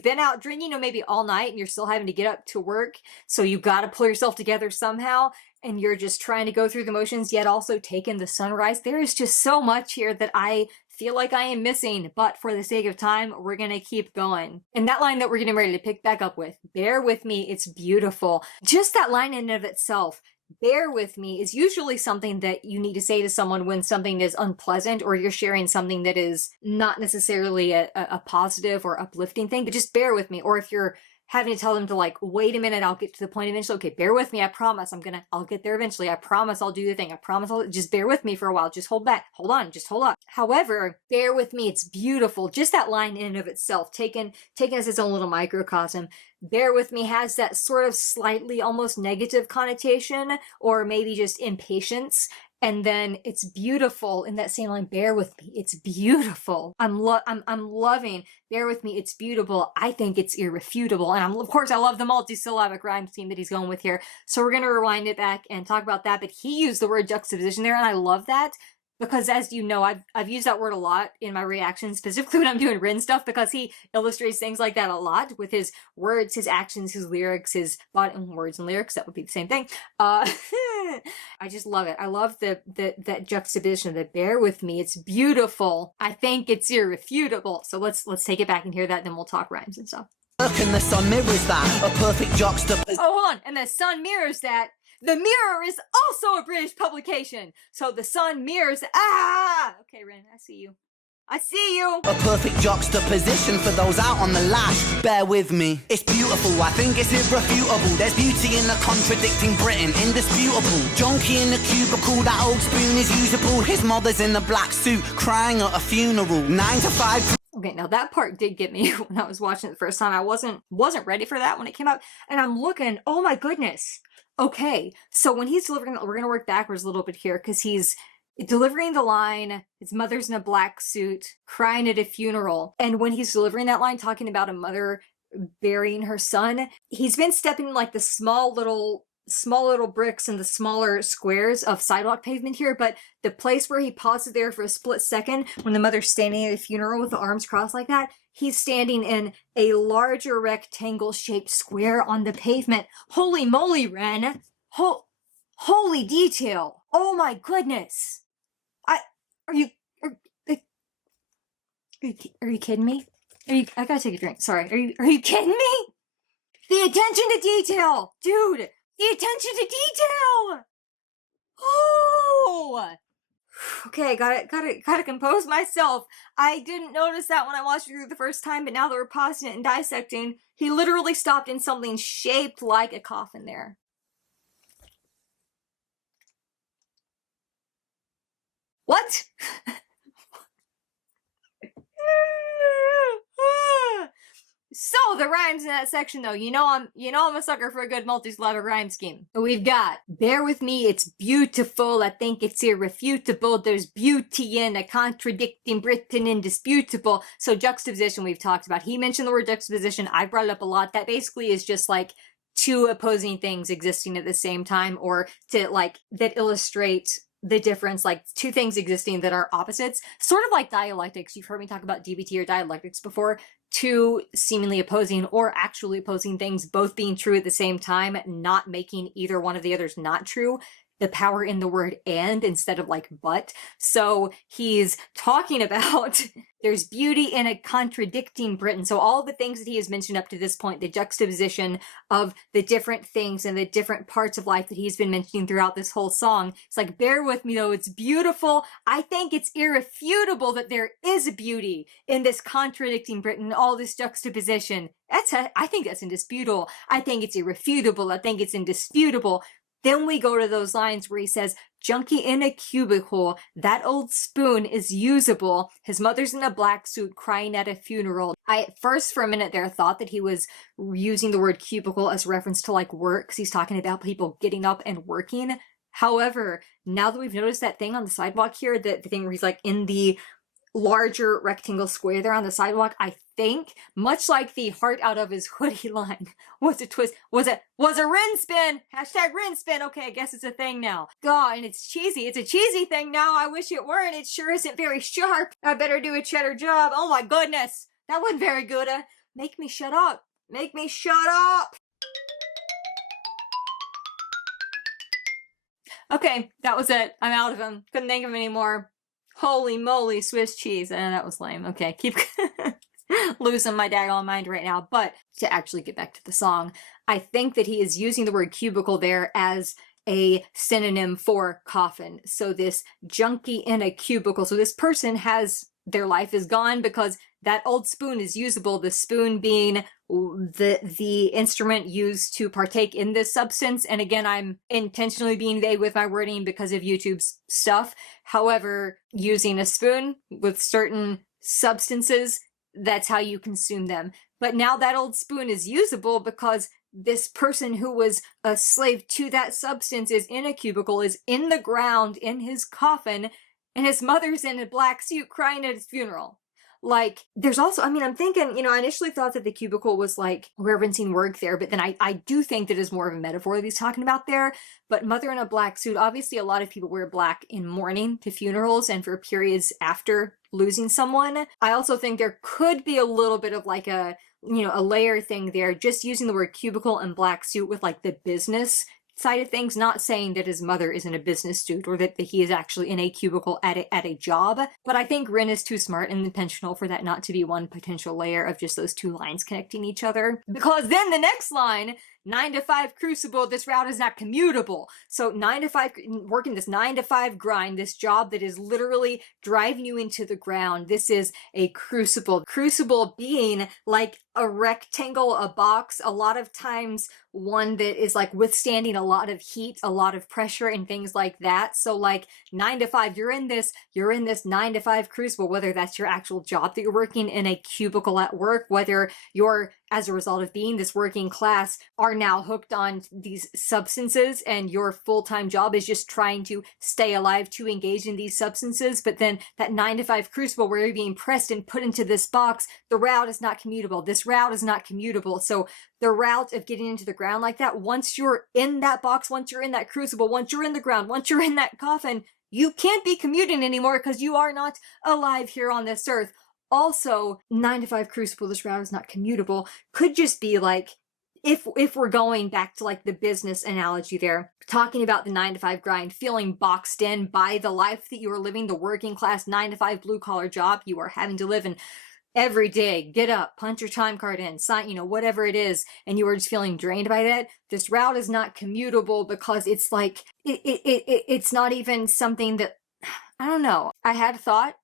been out drinking, maybe all night, and you're still having to get up to work. So you got to pull yourself together somehow, and you're just trying to go through the motions, yet also take in the sunrise. There is just so much here that I feel like I am missing, but for the sake of time, we're gonna keep going. And that line that we're getting ready to pick back up with, bear with me, it's beautiful. Just that line in and of itself, bear with me, is usually something that you need to say to someone when something is unpleasant or you're sharing something that is not necessarily a positive or uplifting thing, but just bear with me. Or if you're having to tell them to like, wait a minute, I'll get to the point eventually. Okay, bear with me. I promise I'll get there eventually. I promise I'll do the thing. I promise just bear with me for a while. Just hold back. Hold on. Just hold up. However, bear with me. It's beautiful. Just that line in and of itself, taken as its own little microcosm. Bear with me has that sort of slightly almost negative connotation, or maybe just impatience. And then it's beautiful in that same line, bear with me, it's beautiful. I'm loving, bear with me, it's beautiful. I think it's irrefutable. And of course, I love the multi-syllabic rhyme scheme that he's going with here. So we're going to rewind it back and talk about that. But he used the word juxtaposition there, and I love that. Because as you know, I've used that word a lot in my reactions, specifically when I'm doing Ren stuff, because he illustrates things like that a lot with his words, his actions, his lyrics, his words and lyrics. That would be the same thing. I just love it. I love that juxtaposition, that bear with me. It's beautiful. I think it's irrefutable. So let's take it back and hear that, then we'll talk rhymes and stuff. And the sun mirrors that, a perfect juxtaposition. Oh, hold on. And the sun mirrors that. The Mirror is also a British publication. So the sun mirrors. Okay, Ren, I see you. I see you. A perfect juxtaposition for those out on the lash. Bear with me. It's beautiful. I think it's irrefutable. There's beauty in the contradicting Britain. Indisputable. Junkie in the cubicle. That old spoon is usable. His mother's in the black suit, crying at a funeral. 9 to 5. Okay, now that part did get me when I was watching it the first time. I wasn't ready for that when it came out. And I'm looking, oh my goodness. Okay, so when he's delivering, we're going to work backwards a little bit here, because he's delivering the line, his mother's in a black suit, crying at a funeral. And when he's delivering that line, talking about a mother burying her son, he's been stepping like the small little bricks and the smaller squares of sidewalk pavement here, but the place where he pauses there for a split second, when the mother's standing at a funeral with the arms crossed like that, he's standing in a larger rectangle-shaped square on the pavement. Holy moly, Ren! Holy detail! Oh my goodness! Are you kidding me? I gotta take a drink. Sorry. Are you kidding me? The attention to detail! Dude! The attention to detail! Oh! Okay, gotta compose myself. I didn't notice that when I watched it through the first time, but now that we're pausing it and dissecting, he literally stopped in something shaped like a coffin there. What? So the rhymes in that section, though, you know I'm a sucker for a good multi-syllabic rhyme scheme. We've got, bear with me, it's beautiful, I think it's irrefutable, there's beauty in a contradicting Britain indisputable. So juxtaposition we've talked about. He mentioned the word juxtaposition, I brought it up a lot. That basically is just like two opposing things existing at the same time, or to like, that illustrate the difference, like two things existing that are opposites, sort of like dialectics. You've heard me talk about DBT or dialectics before. Two seemingly opposing or actually opposing things both being true at the same time, not making either one of the others not true. The power in the word and instead of like but. So he's talking about there's beauty in a contradicting Britain. So all the things that he has mentioned up to this point, the juxtaposition of the different things and the different parts of life that he's been mentioning throughout this whole song. It's like, bear with me though, it's beautiful. I think it's irrefutable that there is a beauty in this contradicting Britain, all this juxtaposition. I think that's indisputable. I think it's irrefutable. I think it's indisputable. Then we go to those lines where he says, junkie in a cubicle, that old spoon is usable. His mother's in a black suit crying at a funeral. I at first for a minute there thought that he was using the word cubicle as reference to like work, because he's talking about people getting up and working. However, now that we've noticed that thing on the sidewalk here, the thing where he's like in the larger rectangle square there on the sidewalk, I think, much like the heart out of his hoodie line was a twist, was a Ren spin, hashtag Ren spin. Okay, I guess it's a thing now. God, and it's cheesy. It's a cheesy thing now. I wish it weren't. It sure isn't very sharp. I better do a cheddar job. Oh my goodness. That wasn't very good. Make me shut up. Make me shut up. Okay, that was it. I'm out of them. Couldn't think of any more. Holy moly, Swiss cheese. And that was lame. Okay, keep losing my daggone mind right now. But to actually get back to the song, I think that he is using the word cubicle there as a synonym for coffin. So this junkie in a cubicle. So this person has, their life is gone because that old spoon is usable. The spoon being the instrument used to partake in this substance. And again, I'm intentionally being vague with my wording because of YouTube's stuff. However, using a spoon with certain substances, that's how you consume them. But now that old spoon is usable because this person who was a slave to that substance is in a cubicle, is in the ground in his coffin, and his mother's in a black suit crying at his funeral. Like, there's also, I mean, I'm thinking, I initially thought that the cubicle was like referencing work there, but then I do think that is more of a metaphor that he's talking about there. But mother in a black suit, obviously a lot of people wear black in mourning to funerals and for periods after losing someone. I also think there could be a little bit of like a layer thing there, just using the word cubicle and black suit with like the business side of things, not saying that his mother is in a business suit or that he is actually in a cubicle at a job, but I think Ren is too smart and intentional for that not to be one potential layer of just those two lines connecting each other. Because then the next line, 9 to 5 crucible, this route is not commutable. So 9 to 5, working this 9 to 5 grind, this job that is literally driving you into the ground. This is a crucible. Crucible being like a rectangle, a box, a lot of times one that is like withstanding a lot of heat, a lot of pressure and things like that. So like 9 to 5, you're in this 9 to 5 crucible, whether that's your actual job that you're working in a cubicle at work, whether you're, as a result of being this working class, are now hooked on these substances and your full-time job is just trying to stay alive to engage in these substances. But then that 9 to 5 crucible where you're being pressed and put into this box, the route is not commutable. This route is not commutable. So the route of getting into the ground like that, once you're in that box, once you're in that crucible, once you're in the ground, once you're in that coffin, you can't be commuting anymore because you are not alive here on this earth. Also, 9 to 5 crucible, this route is not commutable, could just be like, if we're going back to like the business analogy there, talking about the 9 to 5 grind, feeling boxed in by the life that you are living, the working class 9 to 5 blue collar job you are having to live in. every day, get up, punch your time card in, sign, whatever it is, and you are just feeling drained by that, this route is not commutable because it's like, it's not even something that, I don't know. I had a thought,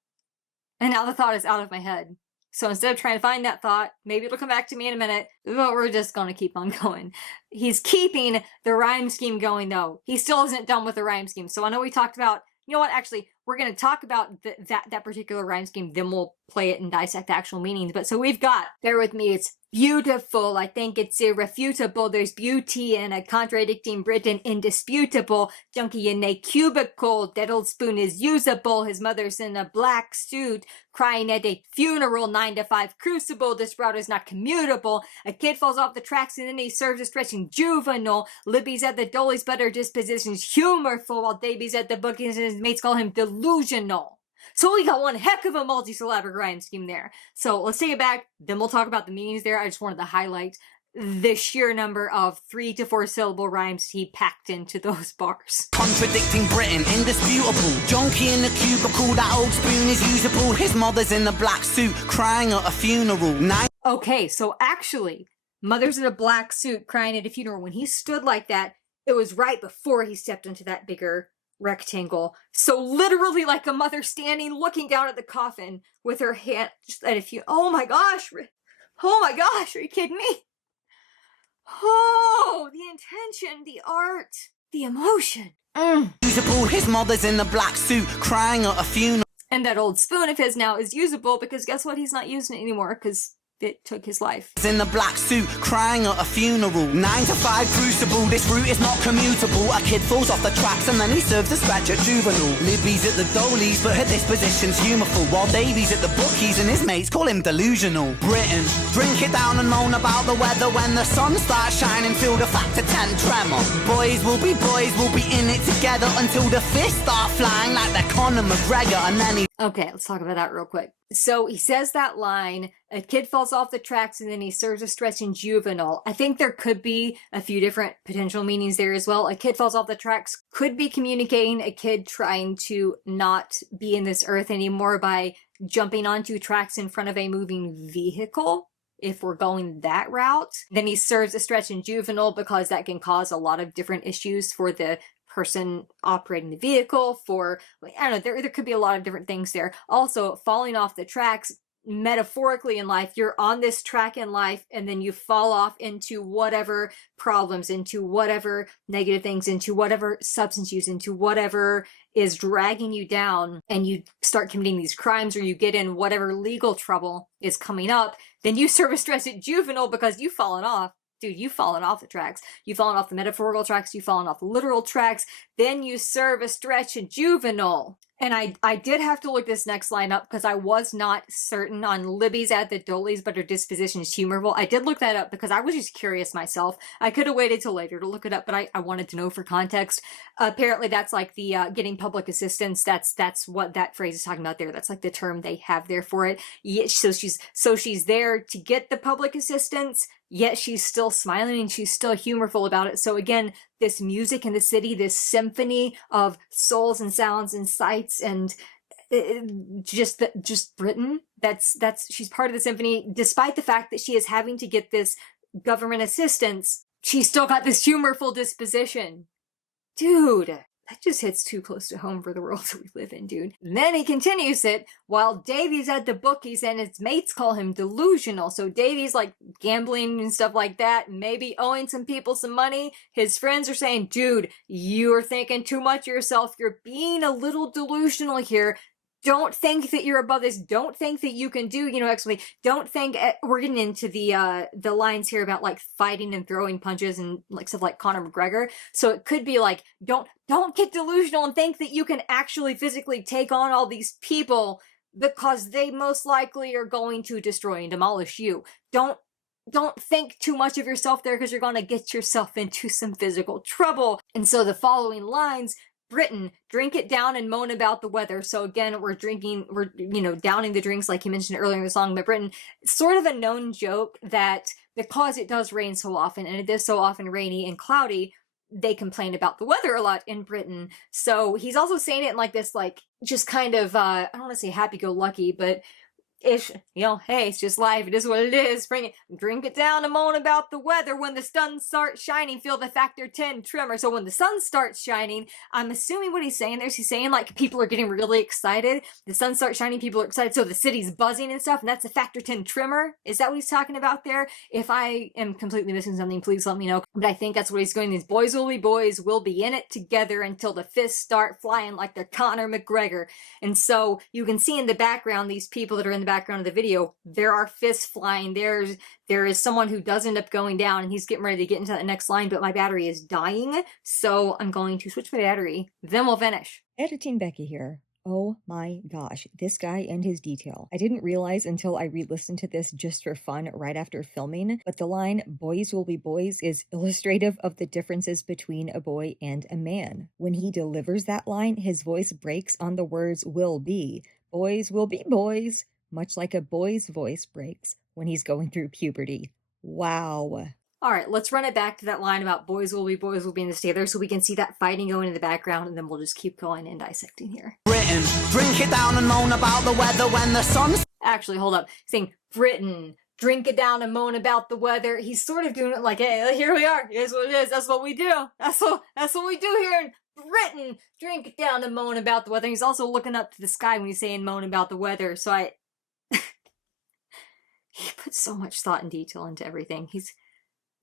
and now the thought is out of my head. So instead of trying to find that thought, maybe it'll come back to me in a minute, but we're just gonna keep on going. He's keeping the rhyme scheme going though. He still isn't done with the rhyme scheme. So I know we talked about, you know what, actually, we're gonna talk about that particular rhyme scheme, then we'll play it and dissect the actual meanings. But so we've got, bear with me, it's beautiful, I think it's irrefutable, there's beauty in a contradicting Britain, indisputable, junkie in a cubicle, that old spoon is usable, his mother's in a black suit, crying at a funeral, 9 to 5 crucible, this route is not commutable, a kid falls off the tracks and then he serves a stretching juvenile, Libby's at the dollies but her disposition's humorful, while Davy's at the bookies and his mates call him delusional. So we got one heck of a multi-syllabic rhyme scheme there. So let's take it back, then we'll talk about the meanings there. I just wanted to highlight the sheer number of 3 to 4 syllable rhymes he packed into those bars. Contradicting Britain, indisputable. Junkie in the cubicle, that old spoon is usable. His mother's in the black suit, crying at a funeral. Okay, so actually, mother's in a black suit, crying at a funeral. When he stood like that, it was right before he stepped into that bigger rectangle. So literally like a mother standing looking down at the coffin with her hand just at a few. Oh my gosh, are you kidding me? Oh, the intention, the art, the emotion. Usable, his mother's in the black suit, crying at a funeral. And that old spoon of his now is usable because guess what? He's not using it anymore because it took his life. In the black suit, crying at a funeral. 9 to 5 crucible, this route is not commutable. A kid falls off the tracks and then he serves a scratch at juvenile. Libby's at the dollies, but her disposition's humorful. While Davy's at the bookies and his mates call him delusional. Britain, drink it down and moan about the weather. When the sun starts shining, feel the factor 10 tremor. Boys will be in it together until the fists start flying like they're Conor McGregor. And then he... Okay, let's talk about that real quick. So he says that line, a kid falls off the tracks and then he serves a stretching juvenile. I think there could be a few different potential meanings there as well. A kid falls off the tracks could be communicating a kid trying to not be in this earth anymore by jumping onto tracks in front of a moving vehicle. If we're going that route, then he serves a stretching juvenile because that can cause a lot of different issues for the person operating the vehicle, for, I don't know, there could be a lot of different things there. Also, falling off the tracks, metaphorically in life, you're on this track in life and then you fall off into whatever problems, into whatever negative things, into whatever substance use, into whatever is dragging you down, and you start committing these crimes or you get in whatever legal trouble is coming up, then you serve a stress at juvenile because you've fallen off. Dude, you've fallen off the tracks. You've fallen off the metaphorical tracks. You've fallen off the literal tracks. Then you serve a stretch at juvenile. And I did have to look this next line up because I was not certain on Libby's at the dollies, but her disposition is humorful. I did look that up because I was just curious myself. I could have waited till later to look it up, but I wanted to know for context. Apparently that's like the getting public assistance. That's what that phrase is talking about there. That's like the term they have there for it. Yeah, so she's there to get the public assistance, yet she's still smiling and she's still humorful about it. So again, this music in the city, this symphony of souls and sounds and sights and just Britain, that's she's part of the symphony. Despite the fact that she is having to get this government assistance, she's still got this humorful disposition. Dude, that just hits too close to home for the world that we live in, dude. And then he continues it, while Davy's at the bookies and his mates call him delusional. So Davy's like gambling and stuff like that, maybe owing some people some money. His friends are saying, dude, you're thinking too much of yourself. You're being a little delusional here. Don't think that you're above this. Don't think that you can do, actually, don't think, we're getting into the lines here about like fighting and throwing punches and like stuff like Conor McGregor. So it could be like, don't get delusional and think that you can actually physically take on all these people because they most likely are going to destroy and demolish you. Don't think too much of yourself there because you're going to get yourself into some physical trouble. And so the following lines, Britain, drink it down and moan about the weather. So again, we're downing the drinks like he mentioned earlier in the song. But Britain, sort of a known joke that because it does rain so often and it is so often rainy and cloudy, they complain about the weather a lot in Britain. So he's also saying it in like this, like just kind of, I don't want to say happy-go-lucky, but Ish, hey, it's just life. It is what it is. Bring it, drink it down and moan about the weather. When the sun starts shining, feel the factor 10 tremor. So when the sun starts shining, I'm assuming what he's saying there is he's saying like people are getting really excited. The sun starts shining, people are excited, so the city's buzzing and stuff, and that's a factor 10 tremor. Is that what he's talking about there? If I am completely missing something, please let me know. But I think that's what he's going. These boys will be in it together until the fists start flying like they're Conor McGregor. And so you can see in the background, these people that are in the background of the video, there are fists flying. There is someone who does end up going down, and he's getting ready to get into that next line, but my battery is dying, so I'm going to switch my battery, then we'll finish. Editing Becca here. Oh my gosh, this guy and his detail. I didn't realize until I re-listened to this just for fun right after filming, but the line, boys will be boys, is illustrative of the differences between a boy and a man. When he delivers that line, his voice breaks on the words will be. Boys will be boys, much like a boy's voice breaks when he's going through puberty. Wow. All right, let's run it back to that line about boys will be in this together so we can see that fighting going in the background, and then we'll just keep going and dissecting here. Britain, drink it down and moan about the weather when the sun's... Actually, hold up. He's saying, Britain, drink it down and moan about the weather. He's sort of doing it like, hey, here we are. Here's what it is. That's what we do. That's what we do here in Britain. Drink it down and moan about the weather. He's also looking up to the sky when he's saying moan about the weather. So he puts so much thought and detail into everything.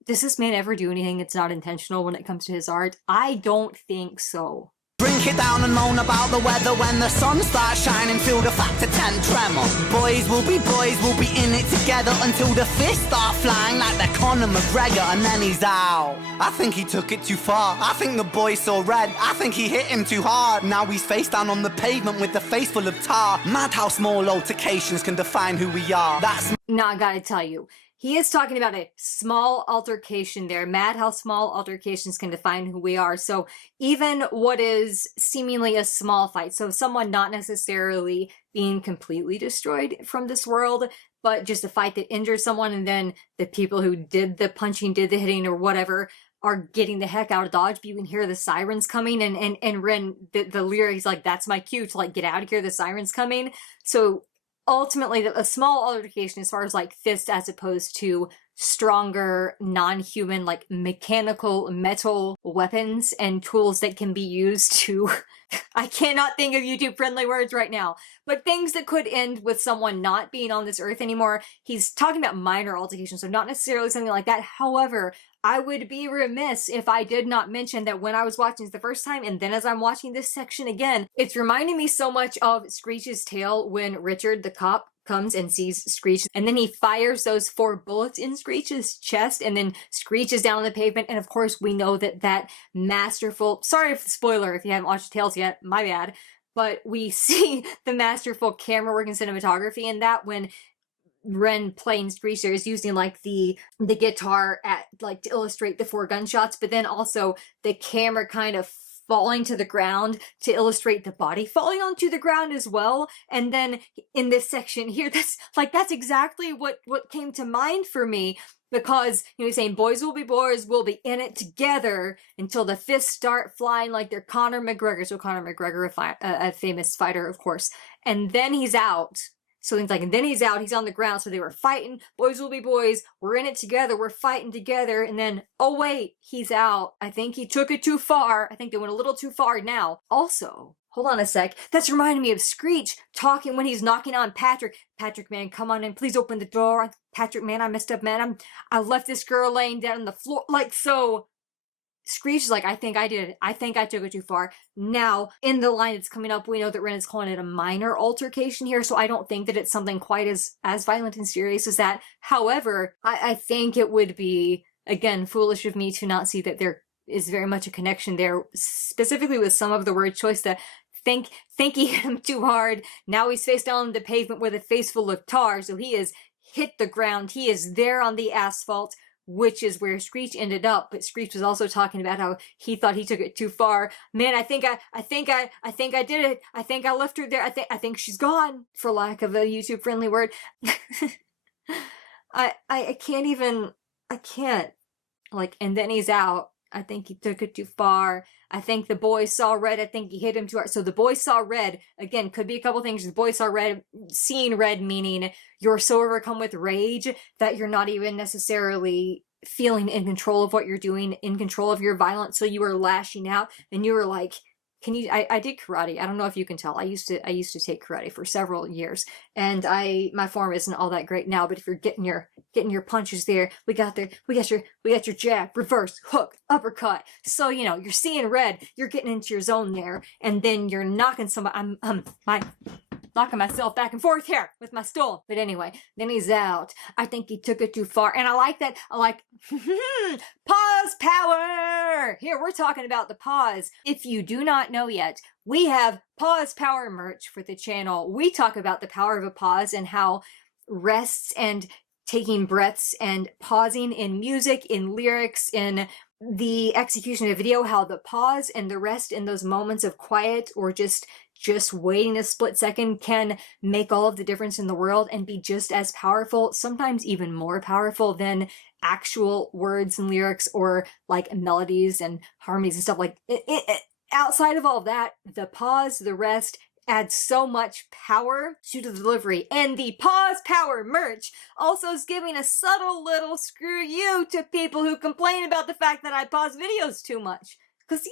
Does this man ever do anything that's not intentional when it comes to his art? I don't think so. Drink it down and moan about the weather when the sun starts shining, feel the factor 10 tremor. Boys will be in it together until the fists start flying like they're Conor McGregor, and then he's out. I think he took it too far. I think the boy saw red. I think he hit him too hard. Now he's face down on the pavement with the face full of tar. Mad how small altercations can define who we are. That's... Now I gotta tell you, he is talking about a small altercation there. Mad how small altercations can define who we are. So even what is seemingly a small fight, so someone not necessarily being completely destroyed from this world, but just a fight that injures someone, and then the people who did the punching, did the hitting, or whatever, are getting the heck out of Dodge, but you can hear the sirens coming, and Ren, the lyrics like, that's my cue to like get out of here, the sirens coming. So ultimately, a small altercation as far as like fist as opposed to stronger, non-human, like mechanical metal weapons and tools that can be used to, I cannot think of YouTube-friendly words right now, but things that could end with someone not being on this earth anymore. He's talking about minor altercations, so not necessarily something like that. However, I would be remiss if I did not mention that when I was watching this the first time, and then as I'm watching this section again, it's reminding me so much of Screech's tale when Richard the cop comes and sees Screech, and then he fires those 4 bullets in Screech's chest, and then Screech is down on the pavement, and of course we know that masterful, sorry for the spoiler if you haven't watched Tales yet, my bad, but we see the masterful camera work and cinematography in that when Ren playing Screech there is using like the guitar at like to illustrate the 4 gunshots, but then also the camera kind of falling to the ground to illustrate the body falling onto the ground as well. And then in this section here, that's exactly what came to mind for me, because he's saying boys will be in it together until the fists start flying like they're Conor McGregor. So Conor McGregor, a famous fighter, of course. And then he's out. So it's like, and then he's out, he's on the ground, so they were fighting, boys will be boys, we're in it together, we're fighting together, and then, oh wait, he's out. I think he took it too far. I think they went a little too far now. Also, hold on a sec, that's reminding me of Screech talking when he's knocking on Patrick. Patrick, man, come on in, please open the door. Patrick, man, I messed up, man, I left this girl laying down on the floor, like, so... Screech is like, I think I did it. I think I took it too far. Now, in the line that's coming up, we know that Ren is calling it a minor altercation here, so I don't think that it's something quite as violent and serious as that. However, I think it would be, again, foolish of me to not see that there is very much a connection there, specifically with some of the word choice that think he hit him too hard. Now he's face down on the pavement with a face full of tar, so he has hit the ground. He is there on the asphalt, which is where Screech ended up. But Screech was also talking about how he thought he took it too far. Man, I think I did it. I think I left her there. I think she's gone, for lack of a YouTube friendly word. I can't. Like, and then he's out. I think he took it too far. I think the boy saw red. I think he hit him too hard. So the boy saw red. Again, could be a couple things. The boy saw red, seeing red meaning you're so overcome with rage that you're not even necessarily feeling in control of what you're doing, in control of your violence. So you were lashing out and you were like, I did karate. I don't know if you can tell. I used to take karate for several years, and my form isn't all that great now. But if you're getting your punches there, we got your jab, reverse, hook, uppercut. So you're seeing red. You're getting into your zone there, and then you're knocking somebody. Knocking myself back and forth here with my stool. But anyway, then he's out. I think he took it too far. And I like that. I like pause power. Here, we're talking about the pause. If you do not know yet, we have pause power merch for the channel. We talk about the power of a pause and how rests and taking breaths and pausing in music, in lyrics, in the execution of video, how the pause and the rest in those moments of quiet or just waiting a split second can make all of the difference in the world and be just as powerful, sometimes even more powerful than actual words and lyrics or like melodies and harmonies and stuff like it. Outside of all of that, the pause, the rest, adds so much power to the delivery. And the pause power merch also is giving a subtle little screw you to people who complain about the fact that I pause videos too much. Because they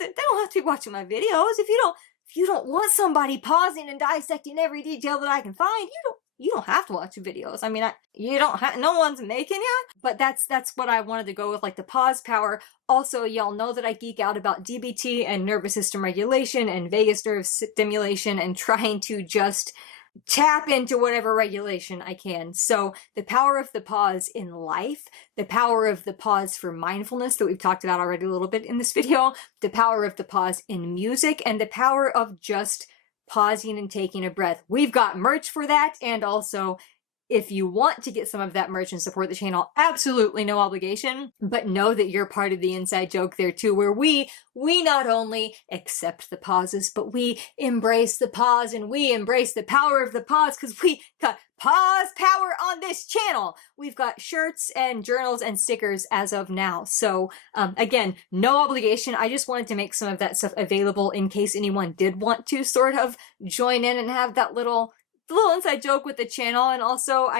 don't have to be watching my videos. If you don't want somebody pausing and dissecting every detail that I can find, you don't have to watch the videos. I mean, no one's making it, but that's what I wanted to go with, like the pause power. Also, y'all know that I geek out about DBT and nervous system regulation and vagus nerve stimulation and trying to just tap into whatever regulation I can. So the power of the pause in life, the power of the pause for mindfulness that we've talked about already a little bit in this video, the power of the pause in music, and the power of just pausing and taking a breath. We've got merch for that, and also if you want to get some of that merch and support the channel, absolutely no obligation, but know that you're part of the inside joke there too, where we not only accept the pauses, but we embrace the pause and we embrace the power of the pause because we got pause power on this channel. We've got shirts and journals and stickers as of now. So again, no obligation. I just wanted to make some of that stuff available in case anyone did want to sort of join in and have that little inside joke with the channel, and also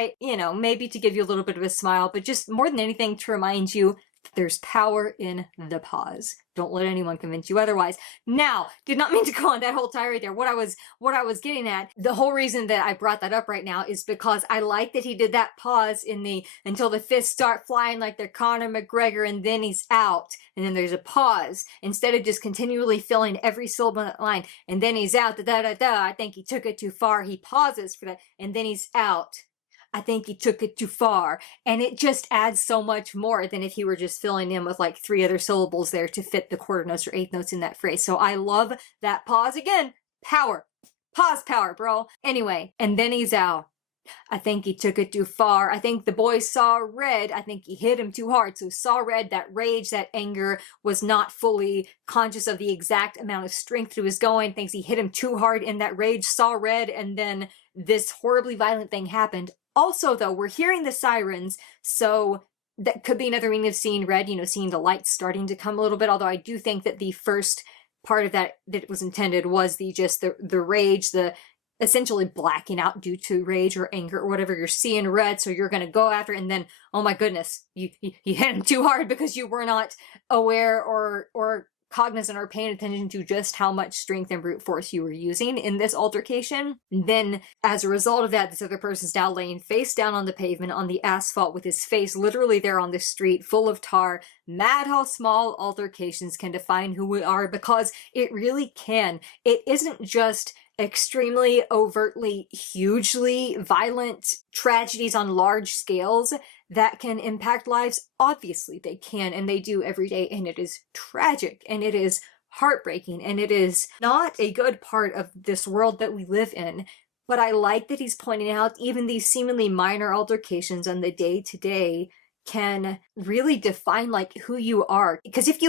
maybe to give you a little bit of a smile, but just more than anything to remind you that there's power in the pause. Don't let anyone convince you otherwise. Now, did not mean to go on that whole tirade there. What I was getting at, the whole reason that I brought that up right now is because I like that he did that pause in the until the fists start flying like they're Conor McGregor and then he's out. And then there's a pause instead of just continually filling every syllable in that line. And then he's out, I think he took it too far. He pauses for that and then he's out. I think he took it too far. And it just adds so much more than if he were just filling in with like 3 other syllables there to fit the quarter notes or 8th notes in that phrase. So I love that pause. Again, power. Pause power, bro. Anyway, and then he's out. I think he took it too far. I think the boy saw red. I think he hit him too hard. So saw red, that rage, that anger, was not fully conscious of the exact amount of strength he was going. Thinks he hit him too hard in that rage, saw red, and then this horribly violent thing happened. Also, though, we're hearing the sirens, so that could be another meaning of seeing red, seeing the lights starting to come a little bit, although I do think that the first part of that it was intended was the rage, the essentially blacking out due to rage or anger or whatever. You're seeing red, so you're going to go after it, and then, oh my goodness, you hit him too hard because you were not aware or cognizant or paying attention to just how much strength and brute force you were using in this altercation. And then as a result of that, this other person's now laying face down on the pavement, on the asphalt, with his face literally there on the street, full of tar. Mad how small altercations can define who we are, because it really can. It isn't just extremely overtly, hugely violent tragedies on large scales that can impact lives. Obviously they can, and they do every day, and it is tragic, and it is heartbreaking, and it is not a good part of this world that we live in. But I like that he's pointing out even these seemingly minor altercations on the day-to-day can really define like who you are. Because if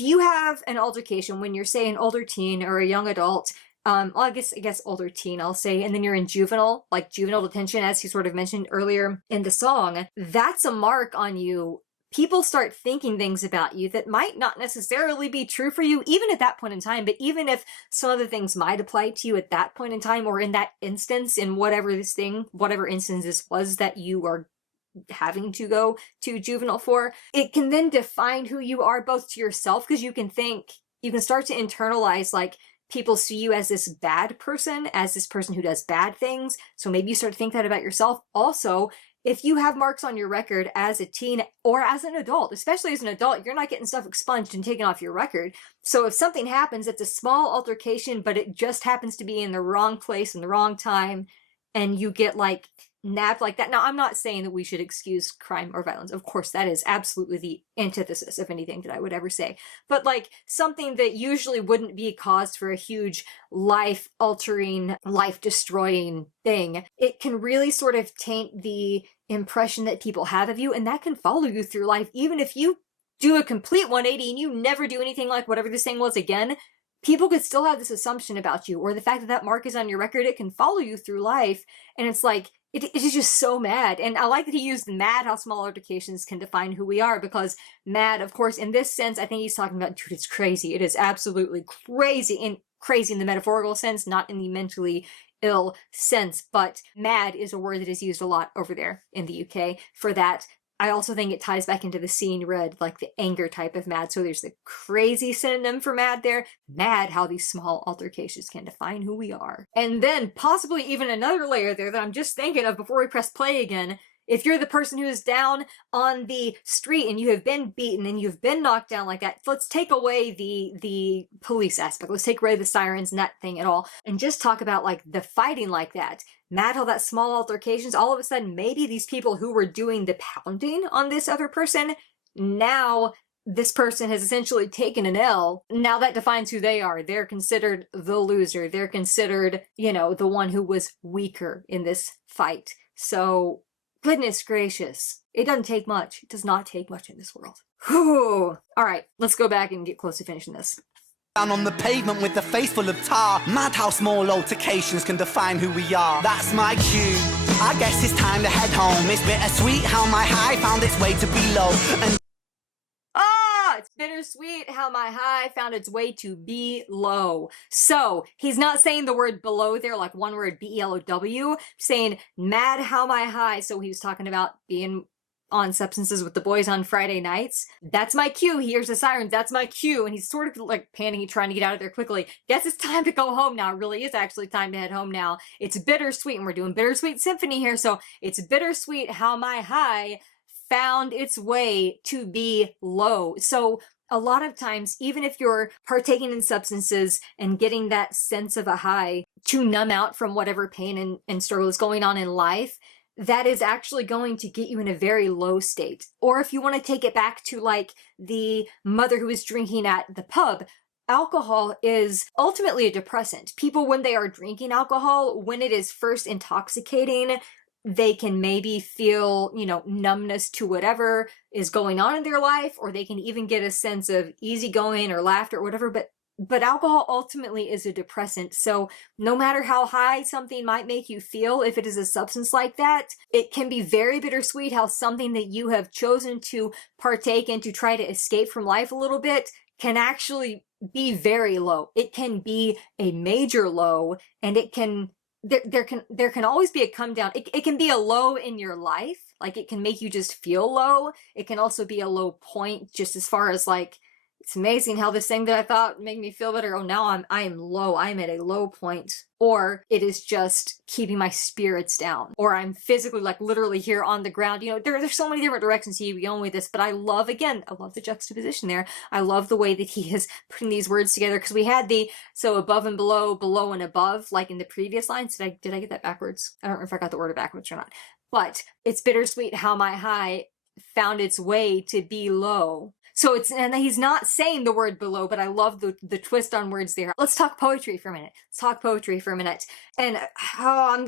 you have an altercation when you're, say, an older teen or a young adult, well, I guess older teen, I'll say, and then you're in juvenile detention, as he sort of mentioned earlier in the song, that's a mark on you, people start thinking things about you that might not necessarily be true for you, even at that point in time. But even if some of the things might apply to you at that point in time, or in that instance, in whatever instance this was that you are having to go to juvenile for, it can then define who you are, both to yourself, because you can start to internalize, like, people see you as this bad person, as this person who does bad things. So maybe you start to think that about yourself. Also, if you have marks on your record as a teen or as an adult, especially as an adult, you're not getting stuff expunged and taken off your record. So if something happens, it's a small altercation, but it just happens to be in the wrong place in the wrong time, and you get, like, nabbed like that. Now, I'm not saying that we should excuse crime or violence. Of course, that is absolutely the antithesis of anything that I would ever say. But, like, something that usually wouldn't be caused for a huge life-altering, life-destroying thing, it can really sort of taint the impression that people have of you, and that can follow you through life. Even if you do a complete 180 and you never do anything like whatever this thing was again, people could still have this assumption about you, or the fact that that mark is on your record, it can follow you through life. And it's like, it is just so mad. And I like that he used mad, how small altercations can define who we are, because mad, of course, in this sense, I think he's talking about, dude, it's crazy. It is absolutely crazy, and crazy in the metaphorical sense, not in the mentally ill sense. But mad is a word that is used a lot over there in the UK for that. I also think it ties back into the scene read, like the anger type of mad. So there's the crazy synonym for mad there. Mad, how these small altercations can define who we are. And then possibly even another layer there that I'm just thinking of before we press play again. If you're the person who is down on the street and you have been beaten and you've been knocked down like that, let's take away the police aspect. Let's take away the sirens and that thing at all, and just talk about, like, the fighting like that. Mad how that small altercations, all of a sudden, maybe these people who were doing the pounding on this other person, now this person has essentially taken an L. Now that defines who they are. They're considered the loser. They're considered, the one who was weaker in this fight. So, goodness gracious. It doesn't take much. It does not take much in this world. Whew. All right, let's go back and get close to finishing this. Down on the pavement with a face full of tar. Mad how small altercations can define who we are. That's my cue. I guess it's time to head home. It's bittersweet how my high found its way to below. And it's bittersweet how my high found its way to be low. So he's not saying the word below there, like one word, B-E-L-O-W, saying mad how my high. So he was talking about being on substances with the boys on Friday nights. That's my cue. He hears the sirens. That's my cue. And he's sort of like panicking, trying to get out of there quickly. Guess it's time to go home now. It really is actually time to head home now. It's bittersweet, and we're doing Bittersweet Symphony here. So it's bittersweet how my high found its way to be low. So a lot of times, even if you're partaking in substances and getting that sense of a high to numb out from whatever pain and struggle is going on in life, that is actually going to get you in a very low state. Or if you want to take it back to, like, the mother who is drinking at the pub, alcohol is ultimately a depressant. People, when they are drinking alcohol, when it is first intoxicating, they can maybe feel, numbness to whatever is going on in their life, or they can even get a sense of easygoing or laughter or whatever, but alcohol ultimately is a depressant. So no matter how high something might make you feel, if it is a substance like that, it can be very bittersweet how something that you have chosen to partake in to try to escape from life a little bit can actually be very low. It can be a major low, and it can there can always be a come down. It can be a low in your life, like it can make you just feel low. It can also be a low point, just as far as, like, it's amazing how this thing that I thought made me feel better, oh, now I am low. I'm at a low point. Or it is just keeping my spirits down. Or I'm physically, like, literally here on the ground. There's so many different directions he could be going with this, but I love the juxtaposition there. I love the way that he is putting these words together, because we had so above and below, below and above, like in the previous lines. Did I get that backwards? I don't know if I got the order backwards or not. But it's bittersweet how my high found its way to be low. So and he's not saying the word below, but I love the twist on words there. Let's talk poetry for a minute. And I'm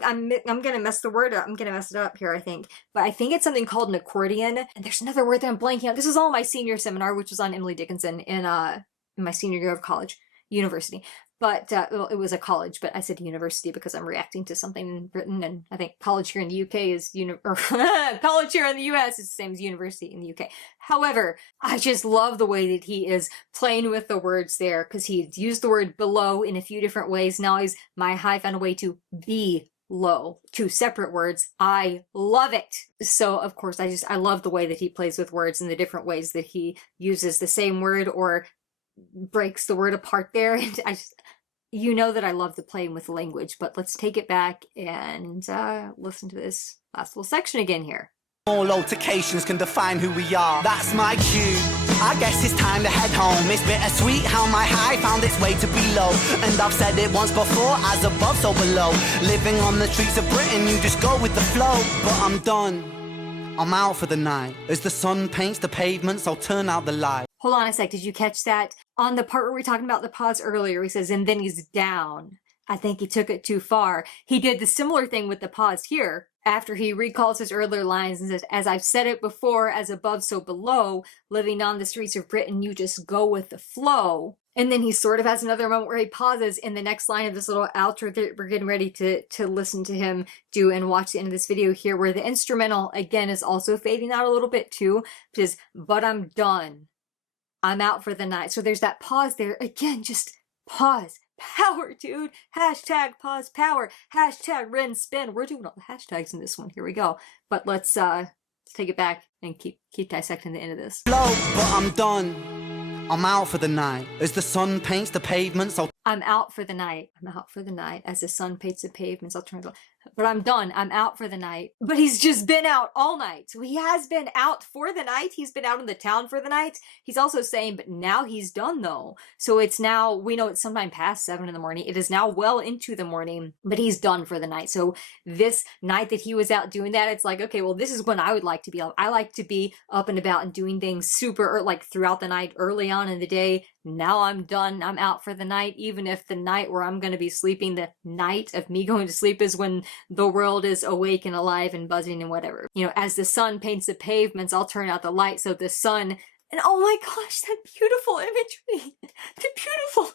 gonna mess the word up. I'm gonna mess it up here, I think. But I think it's something called an accordion. And there's another word that I'm blanking on. This is all my senior seminar, which was on Emily Dickinson in my senior year of university. But well, it was a college, but I said university because I'm reacting to something in Britain, and I think college here in the UK is college here in the US is the same as university in the UK. However, I just love the way that he is playing with the words there, because he used the word below in a few different ways. Now he's my high found a way to be low, two separate words. I love it. So of course I love the way that he plays with words and the different ways that he uses the same word or breaks the word apart there. And you know that I love the playing with language, but let's take it back and listen to this last little section again here. All altercations can define who we are. That's my cue. I guess it's time to head home. It's bittersweet how my high found its way to below. And I've said it once before, as above, so below. Living on the streets of Britain, you just go with the flow. But I'm done. I'm out for the night. As the sun paints the pavements, I'll turn out the light. Hold on a sec, did you catch that? On the part where we were talking about the pause earlier, he says, and then he's down. I think he took it too far. He did the similar thing with the pause here, after he recalls his earlier lines and says, as I've said it before, as above, so below, living on the streets of Britain, you just go with the flow. And then he sort of has another moment where he pauses in the next line of this little outro that we're getting ready to listen to him do and watch the end of this video here, where the instrumental, again, is also fading out a little bit too, which is, but I'm done. I'm out for the night. So there's that pause there. Again, just pause. Power, dude. Hashtag pause power. Hashtag Ren spin. We're doing all the hashtags in this one. Here we go. But let's take it back and keep dissecting the end of this. Flow, but I'm done. I'm out for the night. As the sun paints the pavements, I'm out for the night. I'm out for the night. As the sun paints the pavements, I'll turn it on. But I'm done. I'm out for the night. But he's just been out all night. So he has been out for the night. He's been out in the town for the night. He's also saying, but now he's done though. So it's now, we know it's sometime past 7 in the morning. It is now well into the morning, but he's done for the night. So this night that he was out doing that, it's like, okay, well, this is when I would like to be up. I like to be up and about and doing things super, like throughout the night, early on in the day. Now I'm done. I'm out for the night. Even if the night where I'm going to be sleeping, the night of me going to sleep, is when the world is awake and alive and buzzing and whatever. You know, as the sun paints the pavements, I'll turn out the light. So the sun, and oh my gosh, that beautiful imagery. The beautiful.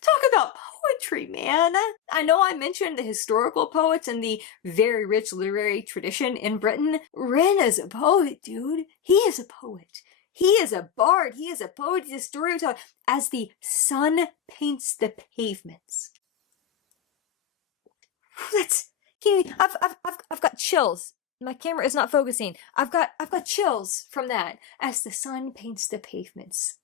Talk about poetry, man. I know I mentioned the historical poets and the very rich literary tradition in Britain. Ren is a poet, dude. He is a poet. He is a bard. He is a poet. He's a storyteller. As the sun paints the pavements. I've got chills. My camera is not focusing. I've got chills from that. As the sun paints the pavements.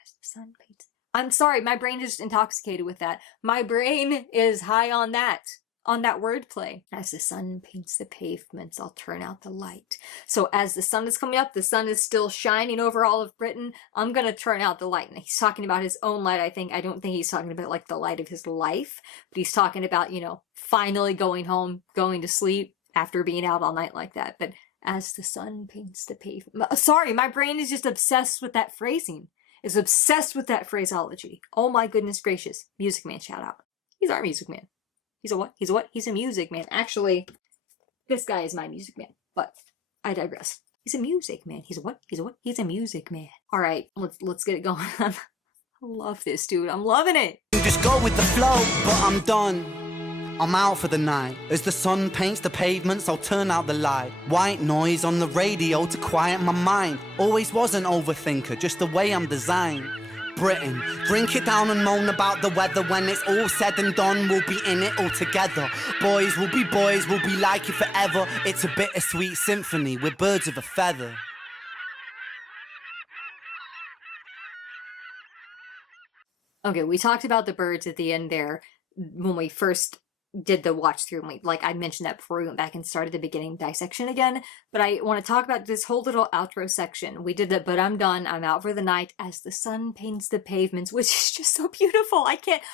As the sun paints. I'm sorry, my brain is intoxicated with that. My brain is high on that wordplay. As the sun paints the pavements, I'll turn out the light. So as the sun is coming up, the sun is still shining over all of Britain. I'm gonna turn out the light. And he's talking about his own light, I think. I don't think he's talking about like the light of his life, but he's talking about, you know, finally going home, going to sleep after being out all night like that. But as the sun paints the pavement. Sorry, my brain is just obsessed with that phrasing. Is obsessed with that phraseology. Oh my goodness gracious. Music Man, shout out. He's our music man. He's a what? He's a what? He's a music man. Actually, this guy is my music man, but I digress. He's a music man. He's a what? He's a what? He's a music man. All right, let's get it going. I love this, dude. I'm loving it. you just go with the flow, but I'm done. I'm out for the night. As the sun paints the pavements, I'll turn out the light. White noise on the radio to quiet my mind. Always was an overthinker, just the way I'm designed. Britain, drink it down and moan about the weather. When it's all said and done, we'll be in it all together. Boys will be like you forever. It's a bittersweet symphony, we're birds of a feather. Okay, we talked about the birds at the end there when we first did the watch through, and like I mentioned that before we went back and started the beginning dissection again, but I want to talk about this whole little outro section. We did that, but I'm done. I'm out for the night as the sun paints the pavements, which is just so beautiful.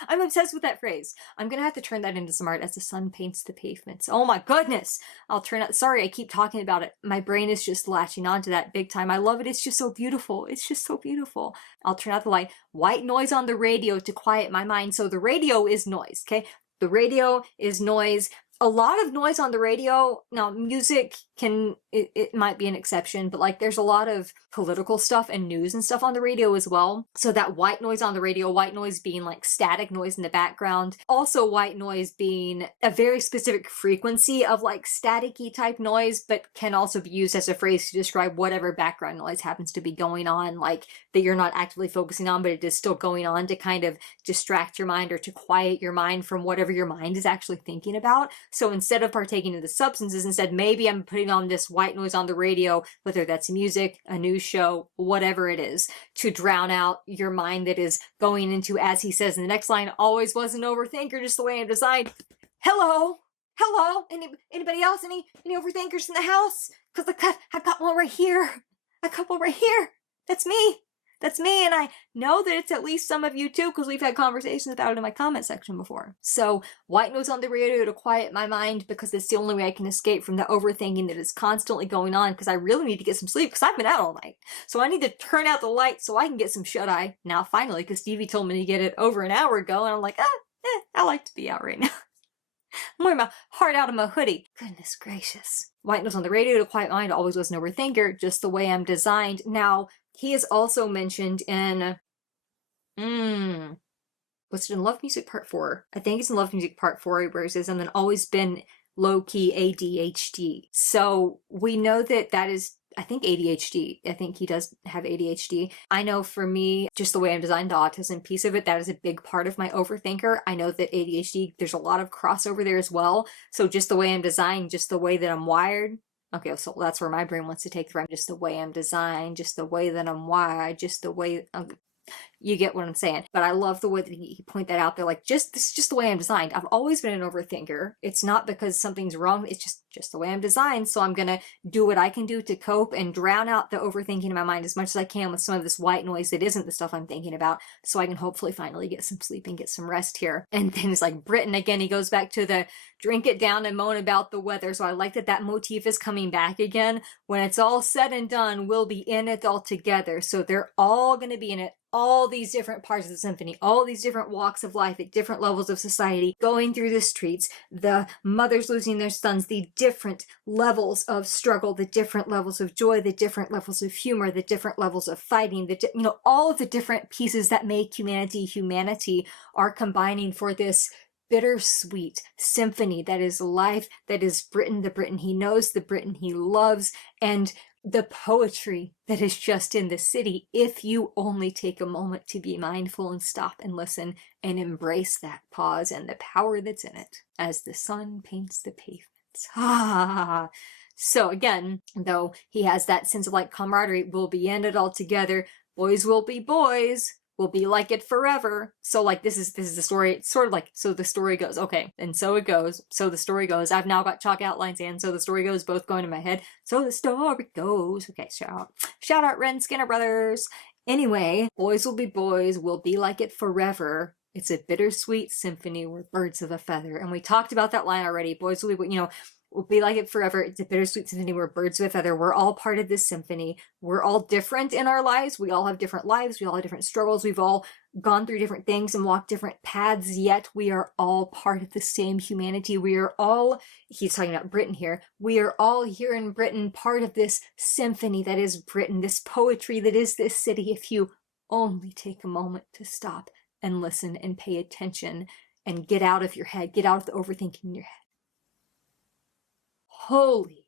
I'm obsessed with that phrase. I'm gonna have to turn that into some art. As the sun paints the pavements. Oh my goodness. I'll turn out, sorry, I keep talking about it. My brain is just latching onto that big time. I love it. It's just so beautiful. It's just so beautiful. I'll turn out the light. White noise on the radio to quiet my mind. So the radio is noise, okay? The radio is noise. A lot of noise on the radio. Now, music it might be an exception, but like there's a lot of political stuff and news and stuff on the radio as well. So that white noise on the radio, white noise being like static noise in the background, also white noise being a very specific frequency of like staticky type noise, but can also be used as a phrase to describe whatever background noise happens to be going on, like that you're not actively focusing on, but it is still going on to kind of distract your mind or to quiet your mind from whatever your mind is actually thinking about. So instead of partaking of the substances, instead maybe I'm putting on this white noise on the radio, whether that's music, a news show, whatever it is, to drown out your mind that is going into, as he says in the next line, always was an overthinker, just the way I'm designed. Hello? Anybody else? Any overthinkers in the house? Because I got one right here. I got one right here. That's me. That's me, and I know that it's at least some of you too, because we've had conversations about it in my comment section before. So, white noise on the radio to quiet my mind, because it's the only way I can escape from the overthinking that is constantly going on, because I really need to get some sleep, because I've been out all night. So I need to turn out the light so I can get some shut-eye, now finally, because Stevie told me to get it over an hour ago, and I'm like, I like to be out right now. I'm wearing my heart out of my hoodie. Goodness gracious. White noise on the radio to quiet my mind, always was an overthinker, just the way I'm designed. Now, he is also mentioned in, was it in Love Music Part 4? I think it's in Love Music Part 4, where it says, and then always been low-key ADHD. So we know that that is, I think, ADHD. I think he does have ADHD. I know for me, just the way I'm designed, the autism piece of it, that is a big part of my overthinker. I know that ADHD, there's a lot of crossover there as well. So just the way I'm designed, just the way that I'm wired, okay, so that's where my brain wants to take the rhyme. Just the way I'm designed, just the way that I'm wired, just the way... you get what I'm saying. But I love the way that he point that out there. Like, this is just the way I'm designed. I've always been an overthinker. It's not because something's wrong. It's just the way I'm designed. So I'm going to do what I can do to cope and drown out the overthinking in my mind as much as I can with some of this white noise that isn't the stuff I'm thinking about. So I can hopefully finally get some sleep and get some rest here. And things like Britain, again, he goes back to the drink it down and moan about the weather. So I like that that motif is coming back again. When it's all said and done, we'll be in it all together. So they're all going to be in it. All these different parts of the symphony, all these different walks of life at different levels of society, going through the streets, the mothers losing their sons, the different levels of struggle, the different levels of joy, the different levels of humor, the different levels of fighting, all of the different pieces that make humanity are combining for this bittersweet symphony that is life, that is Britain, the Britain he knows, the Britain he loves, and the poetry that is just in the city, if you only take a moment to be mindful and stop and listen and embrace that pause and the power that's in it as the sun paints the pavements. So again, though he has that sense of like camaraderie, we'll be in it all together, boys will be boys, we'll be like it forever. So like this is the story. It's sort of like, so the story goes, okay, and so it goes, so the story goes. I've now got chalk outlines and so the story goes, both going in my head. So the story goes. Okay, shout out Ren Skinner Brothers. Anyway, boys will be boys, we'll be like it forever. It's a bittersweet symphony, we're birds of a feather. And we talked about that line already. Boys will be, we'll be like it forever. It's a bittersweet symphony. We're birds of a feather. We're all part of this symphony. We're all different in our lives. We all have different lives. We all have different struggles. We've all gone through different things and walked different paths, yet we are all part of the same humanity. We are all, he's talking about Britain here, we are all here in Britain, part of this symphony that is Britain, this poetry that is this city, if you only take a moment to stop and listen and pay attention and get out of your head, get out of the overthinking in your head. Holy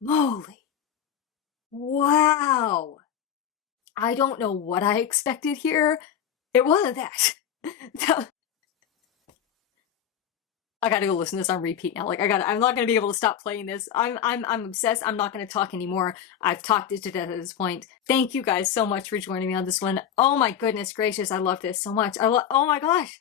moly. Wow. I don't know what I expected here. It wasn't that. I gotta go listen to this on repeat now. I'm not gonna be able to stop playing this. I'm obsessed. I'm not gonna talk anymore. I've talked it to death at this point. Thank you guys so much for joining me on this one. Oh my goodness gracious, I love this so much. Oh my gosh.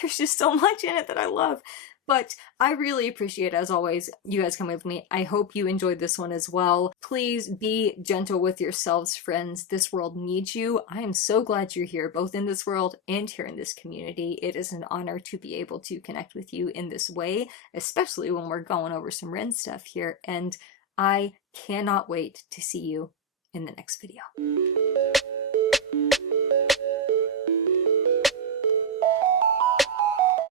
There's just so much in it that I love. But I really appreciate, as always, you guys coming with me. I hope you enjoyed this one as well. Please be gentle with yourselves, friends. This world needs you. I am so glad you're here, both in this world and here in this community. It is an honor to be able to connect with you in this way, especially when we're going over some Ren stuff here. And I cannot wait to see you in the next video.